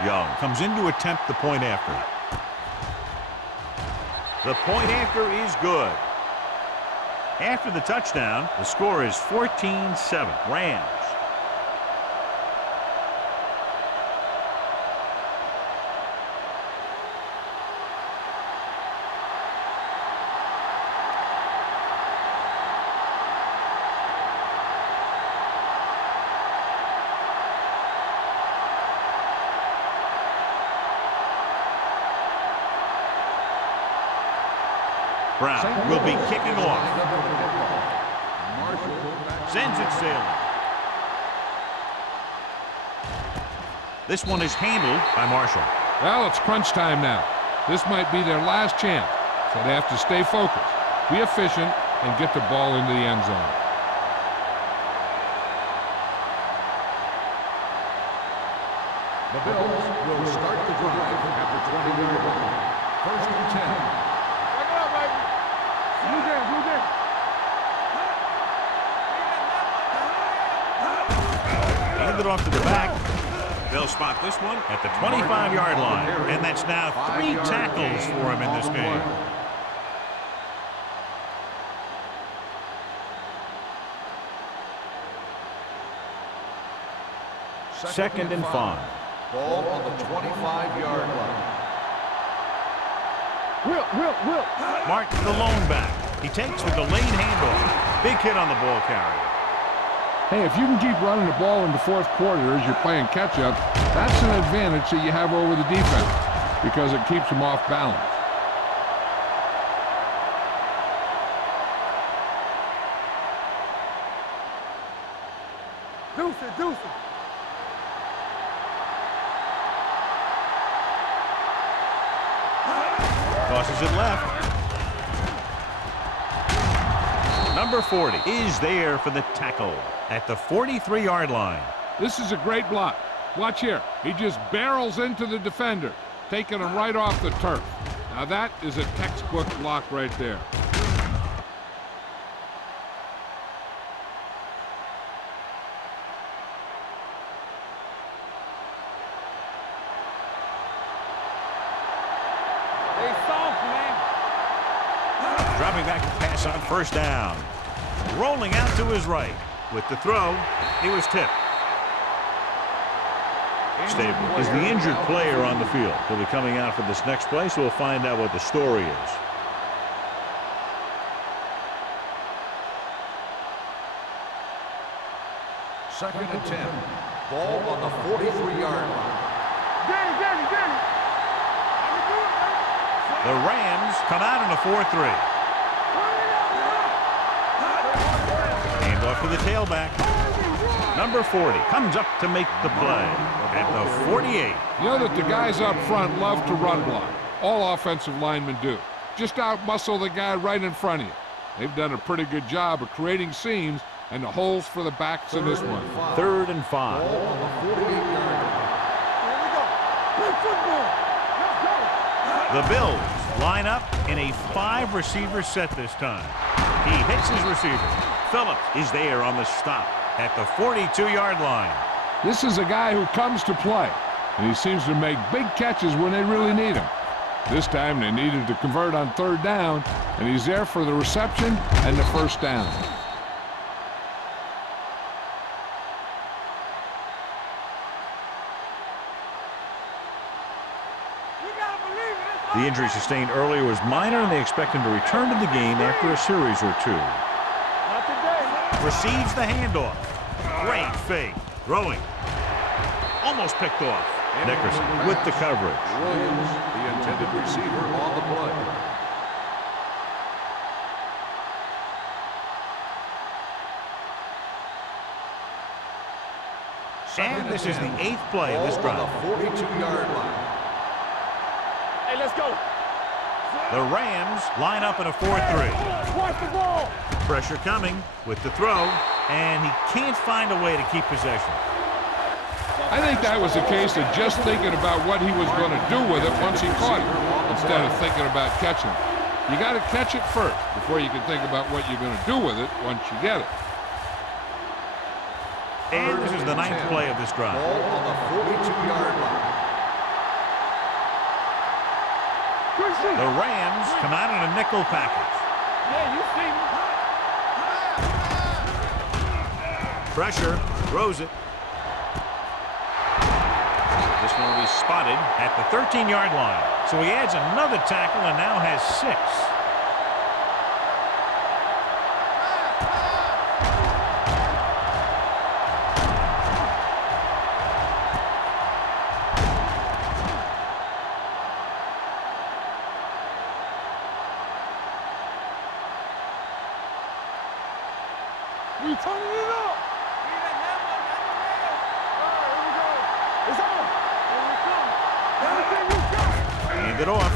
Young comes in to attempt the point after. The point after is good. After the touchdown, the score is 14-7. Rams. Brown will be kicking off. Sends it sailing. This one is handled by Marshall. Well, it's crunch time now. This might be their last chance, so they have to stay focused, be efficient, and get the ball into the end zone. The Bills will start the drive at the 20-yard line. First and 10. Back it up, baby. Blue game, blue game. Handed off to the back. They'll spot this one at the 25-yard line. And that's now 3 tackles for him in this game. Second and 5. Ball on the 25-yard line. Will. Martin, the lone back. He takes with the lane handoff. Big hit on the ball carrier. Hey, if you can keep running the ball in the fourth quarter as you're playing catch-up, that's an advantage that you have over the defense because it keeps them off balance. Deuce it. Tosses it left. Number 40 is there for the tackle at the 43-yard line. This is a great block. Watch here. He just barrels into the defender, taking him right off the turf. Now that is a textbook block right there. Dropping back to pass on first down. Rolling out to his right. With the throw, he was tipped. Stable is the injured player on the field. He'll be coming out for this next play, so we'll find out what the story is. Second and 10. Ball on the 43-yard line. The Rams come out in a 4-3. Hand off to the tailback. Number 40 comes up to make the play at the 48. You know that the guys up front love to run block. All offensive linemen do. Just out-muscle the guy right in front of you. They've done a pretty good job of creating seams and the holes for the backs in this one. 3rd and 5. Ball on the 48-yard line. Here we go. Play football. Let's go. The Bills line up in a 5-receiver set this time. He hits his receiver. Phillips is there on the stop at the 42-yard line. This is a guy who comes to play, and he seems to make big catches when they really need him. This time they needed to convert on 3rd down, and he's there for the reception and the first down. The injury sustained earlier was minor, and they expect him to return to the game after a series or 2. Receives the handoff. Great fake. Throwing. Almost picked off. Nickerson with the coverage. Williams, the intended receiver on the play. And this is the 8th play of this drive. Ball on the 42-yard line. Hey, let's go. The Rams line up in a 4-3. Watch the ball. Pressure coming with the throw, and he can't find a way to keep possession. I think that was a case of just thinking about what he was going to do with it once he caught it, instead of thinking about catching it. You got to catch it first before you can think about what you're going to do with it once you get it. And this is the 9th play of this drive. Ball on the 42-yard line. The Rams come out in a nickel package. Yeah, you see me. Pressure, throws it. This one will be spotted at the 13-yard line. So he adds another tackle and now has 6. We turning it up. Here we go. It's on. Here we come. Everything we got. Hand it off.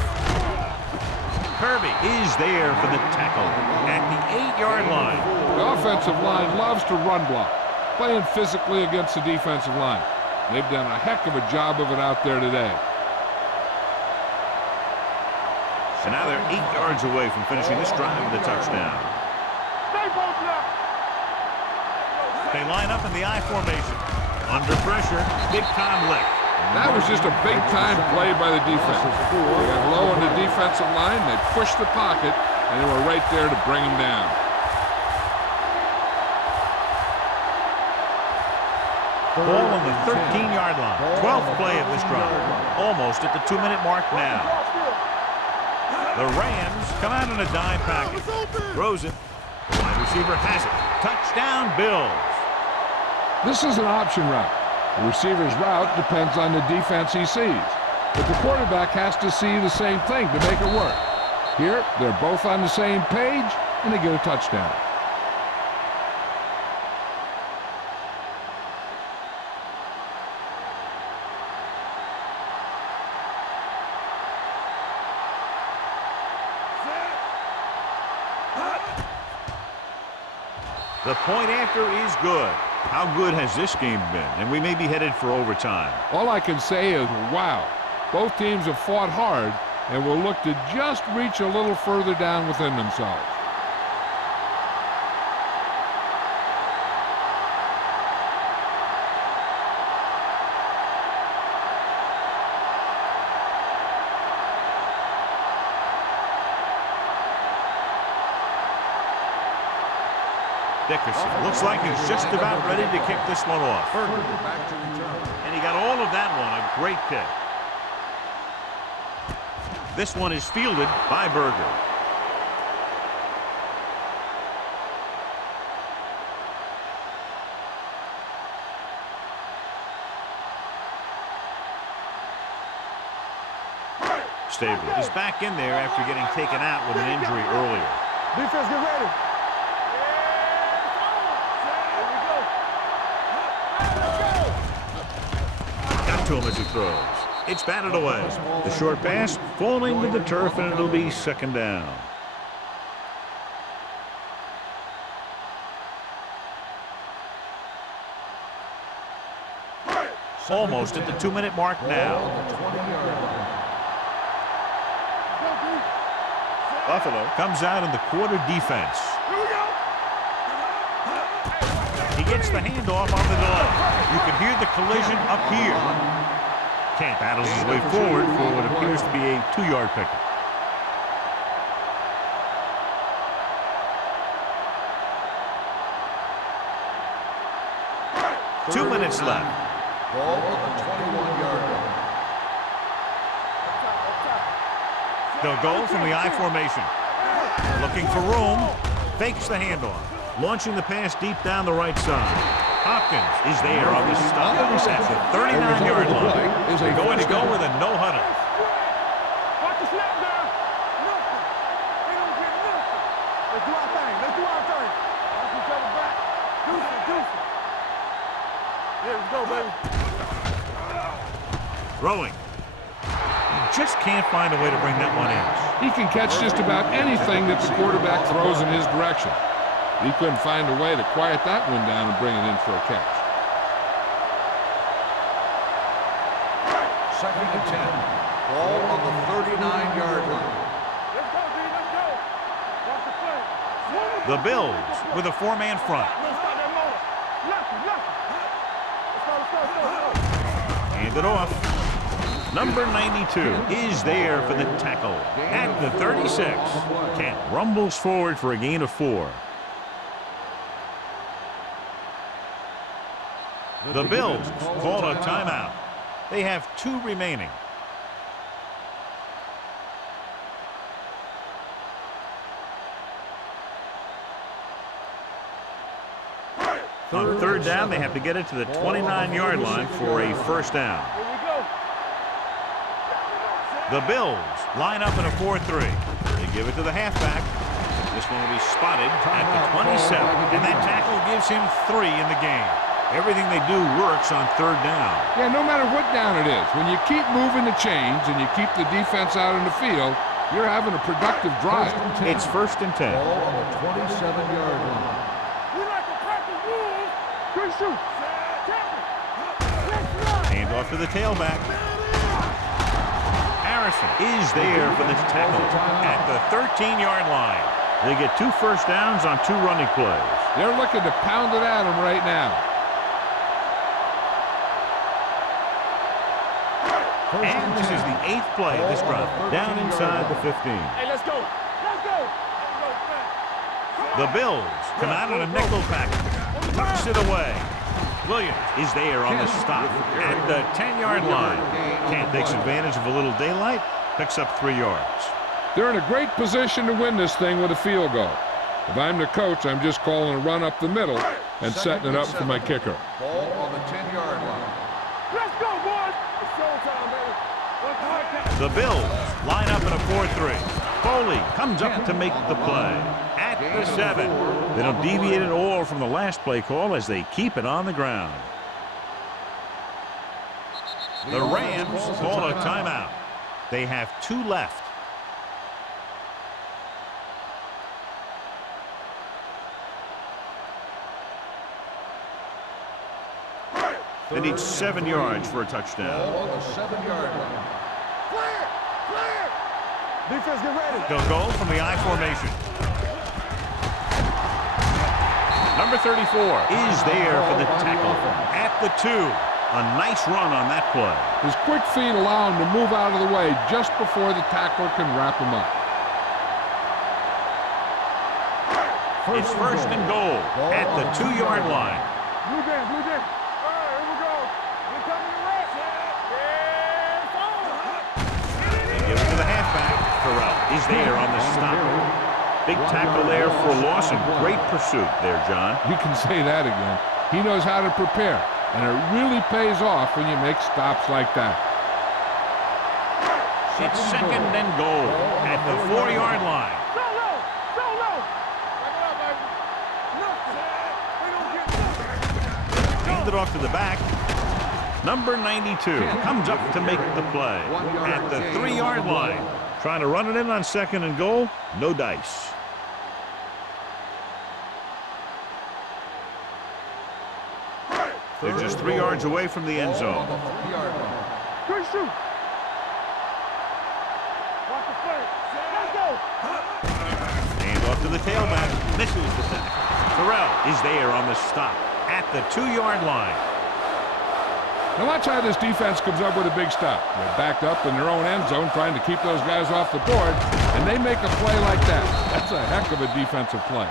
Kirby is there for the tackle at the 8-yard line. The offensive line loves to run block, playing physically against the defensive line. They've done a heck of a job of it out there today. And now they're 8 yards away from finishing this drive with a touchdown. Stay both now. They line up in the I formation. Under pressure, big-time lick. That was just a big-time play by the defense. They got low on the defensive line, they pushed the pocket, and they were right there to bring him down. Ball on the 13-yard line. 12th play of this drive. Almost at the 2-minute mark now. The Rams come out in a dime package. Throws it. The wide receiver has it. Touchdown, Bills. This is an option route. The receiver's route depends on the defense he sees. But the quarterback has to see the same thing to make it work. Here, they're both on the same page, and they get a touchdown. The point after is good. How good has this game been? And we may be headed for overtime. All I can say is, wow. Both teams have fought hard and will look to just reach a little further down within themselves. Dickerson looks like he's just about ready to kick this one off. Back to return. And he got all of that one, a great kick. This one is fielded by Berger. Stabler is back in there after getting taken out with an injury earlier. Defense, get ready. Got to him as he throws. It's batted away. The short pass falling to the turf, and it'll be second down. Almost at the 2-minute mark now. Buffalo comes out in the quarter defense. He gets the handoff on the delay. You can hear the collision up here. Kent battles his way forward for what appears to be a 2-yard pickup. Two minutes left. Ball on the 21-yard line. They'll go from the I formation. Looking for room. Fakes the handoff. Launching the pass deep down the right side. Hopkins is there on the stop at the 39-yard line. They're going to go with a no-huddle. Watch the snap down. Nothing. They don't get nothing. Let's do our thing. Let's do our thing. Watch each other back. Deuce it. Yeah, let's go, baby. Throwing. He just can't find a way to bring that one in. He can catch just about anything that the quarterback throws in his direction. He couldn't find a way to quiet that one down and bring it in for a catch. Second and 10. Ball on the 39-yard line. Let's go, D. Let's go. Watch the play. The Bills with a 4-man front. Let's start that motor. Let's go. Hand it off. Number 92 is there for the tackle at the 36. Kent rumbles forward for a gain of 4. The Bills call a timeout. They have 2 remaining. On third down, they have to get it to the 29-yard line for a first down. Here we go. The Bills line up in a 4-3. They give it to the halfback. This one will be spotted at the 27, and that tackle gives him 3 in the game. Everything they do works on third down. Yeah, no matter what down it is, when you keep moving the chains and you keep the defense out in the field, you're having a productive drive. It's first and 10. Ball on the 27-yard line. We like to practice rules. Good shoot. Hand off to the tailback. Harrison is there for this tackle at the 13-yard line. They get 2 first downs on 2 running plays. They're looking to pound it at him right now. And this is the 8th play of this drive. Down inside the 15. Hey, let's go. Let's go. The Bills come out in a nickel package. Tucks it away. Williams is there on the stop at the 10-yard line. Kent takes advantage of a little daylight. Picks up 3 yards. They're in a great position to win this thing with a field goal. If I'm the coach, I'm just calling a run up the middle and setting it up for my kicker. Ball on the 10-yard line. Let's go, boys. It's showtime, baby. What's the hard count? The Bills line up in a 4-3. Foley comes up to make the play at the 7. They don't deviate at all from the last play call as they keep it on the ground. The Rams call a timeout. They have 2 left. They need 7 yards for a touchdown. Ball on the 7-yard line. Clear! Clear! Defense, get ready. They'll go from the I formation. Number 34 is there for the tackle at the 2. A nice run on that play. His quick feet allow him to move out of the way just before the tackler can wrap him up. It's first and goal at the 2-yard line. Blue jam, blue jam. All right, here we go. We're coming to rest. They give it to the halfback. Terrell is there on the stop. Big tackle there for loss and great pursuit there, John. You can say that again. He knows how to prepare, and it really pays off when you make stops like that. It's second and goal at the 4-yard line. So low! So low! Back it up, baby. Nothing. We don't get nothing. Hand it off to the back. Number 92 comes up to make the play at the 3-yard line. Trying to run it in on second and goal. No dice. They're just 3 yards away from the end zone. Good shoot. Watch the play. Let's go. Hand off to the tailback. Misses the tackle. Terrell is there on the stop at the 2-yard line. Now watch how this defense comes up with a big stop. They're backed up in their own end zone trying to keep those guys off the board, and they make a play like that. That's a heck of a defensive play.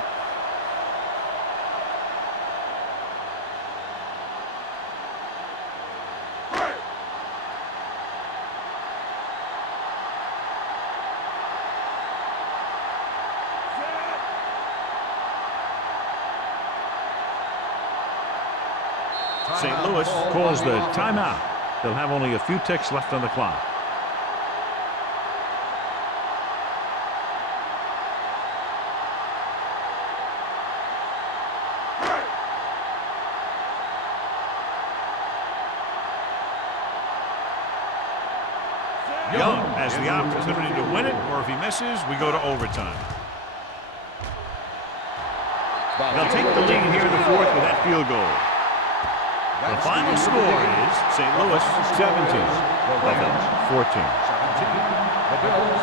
St. Louis calls the timeout. They'll have only a few ticks left on the clock. Young has the opportunity to win it, or if he misses, we go to overtime. They'll take the lead here in the 4th with that field goal. The final score is St. Louis 17, VFL 14. The Bills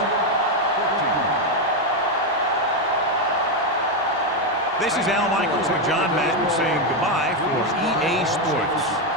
14. This is Al Michaels with John Madden saying goodbye for EA Sports.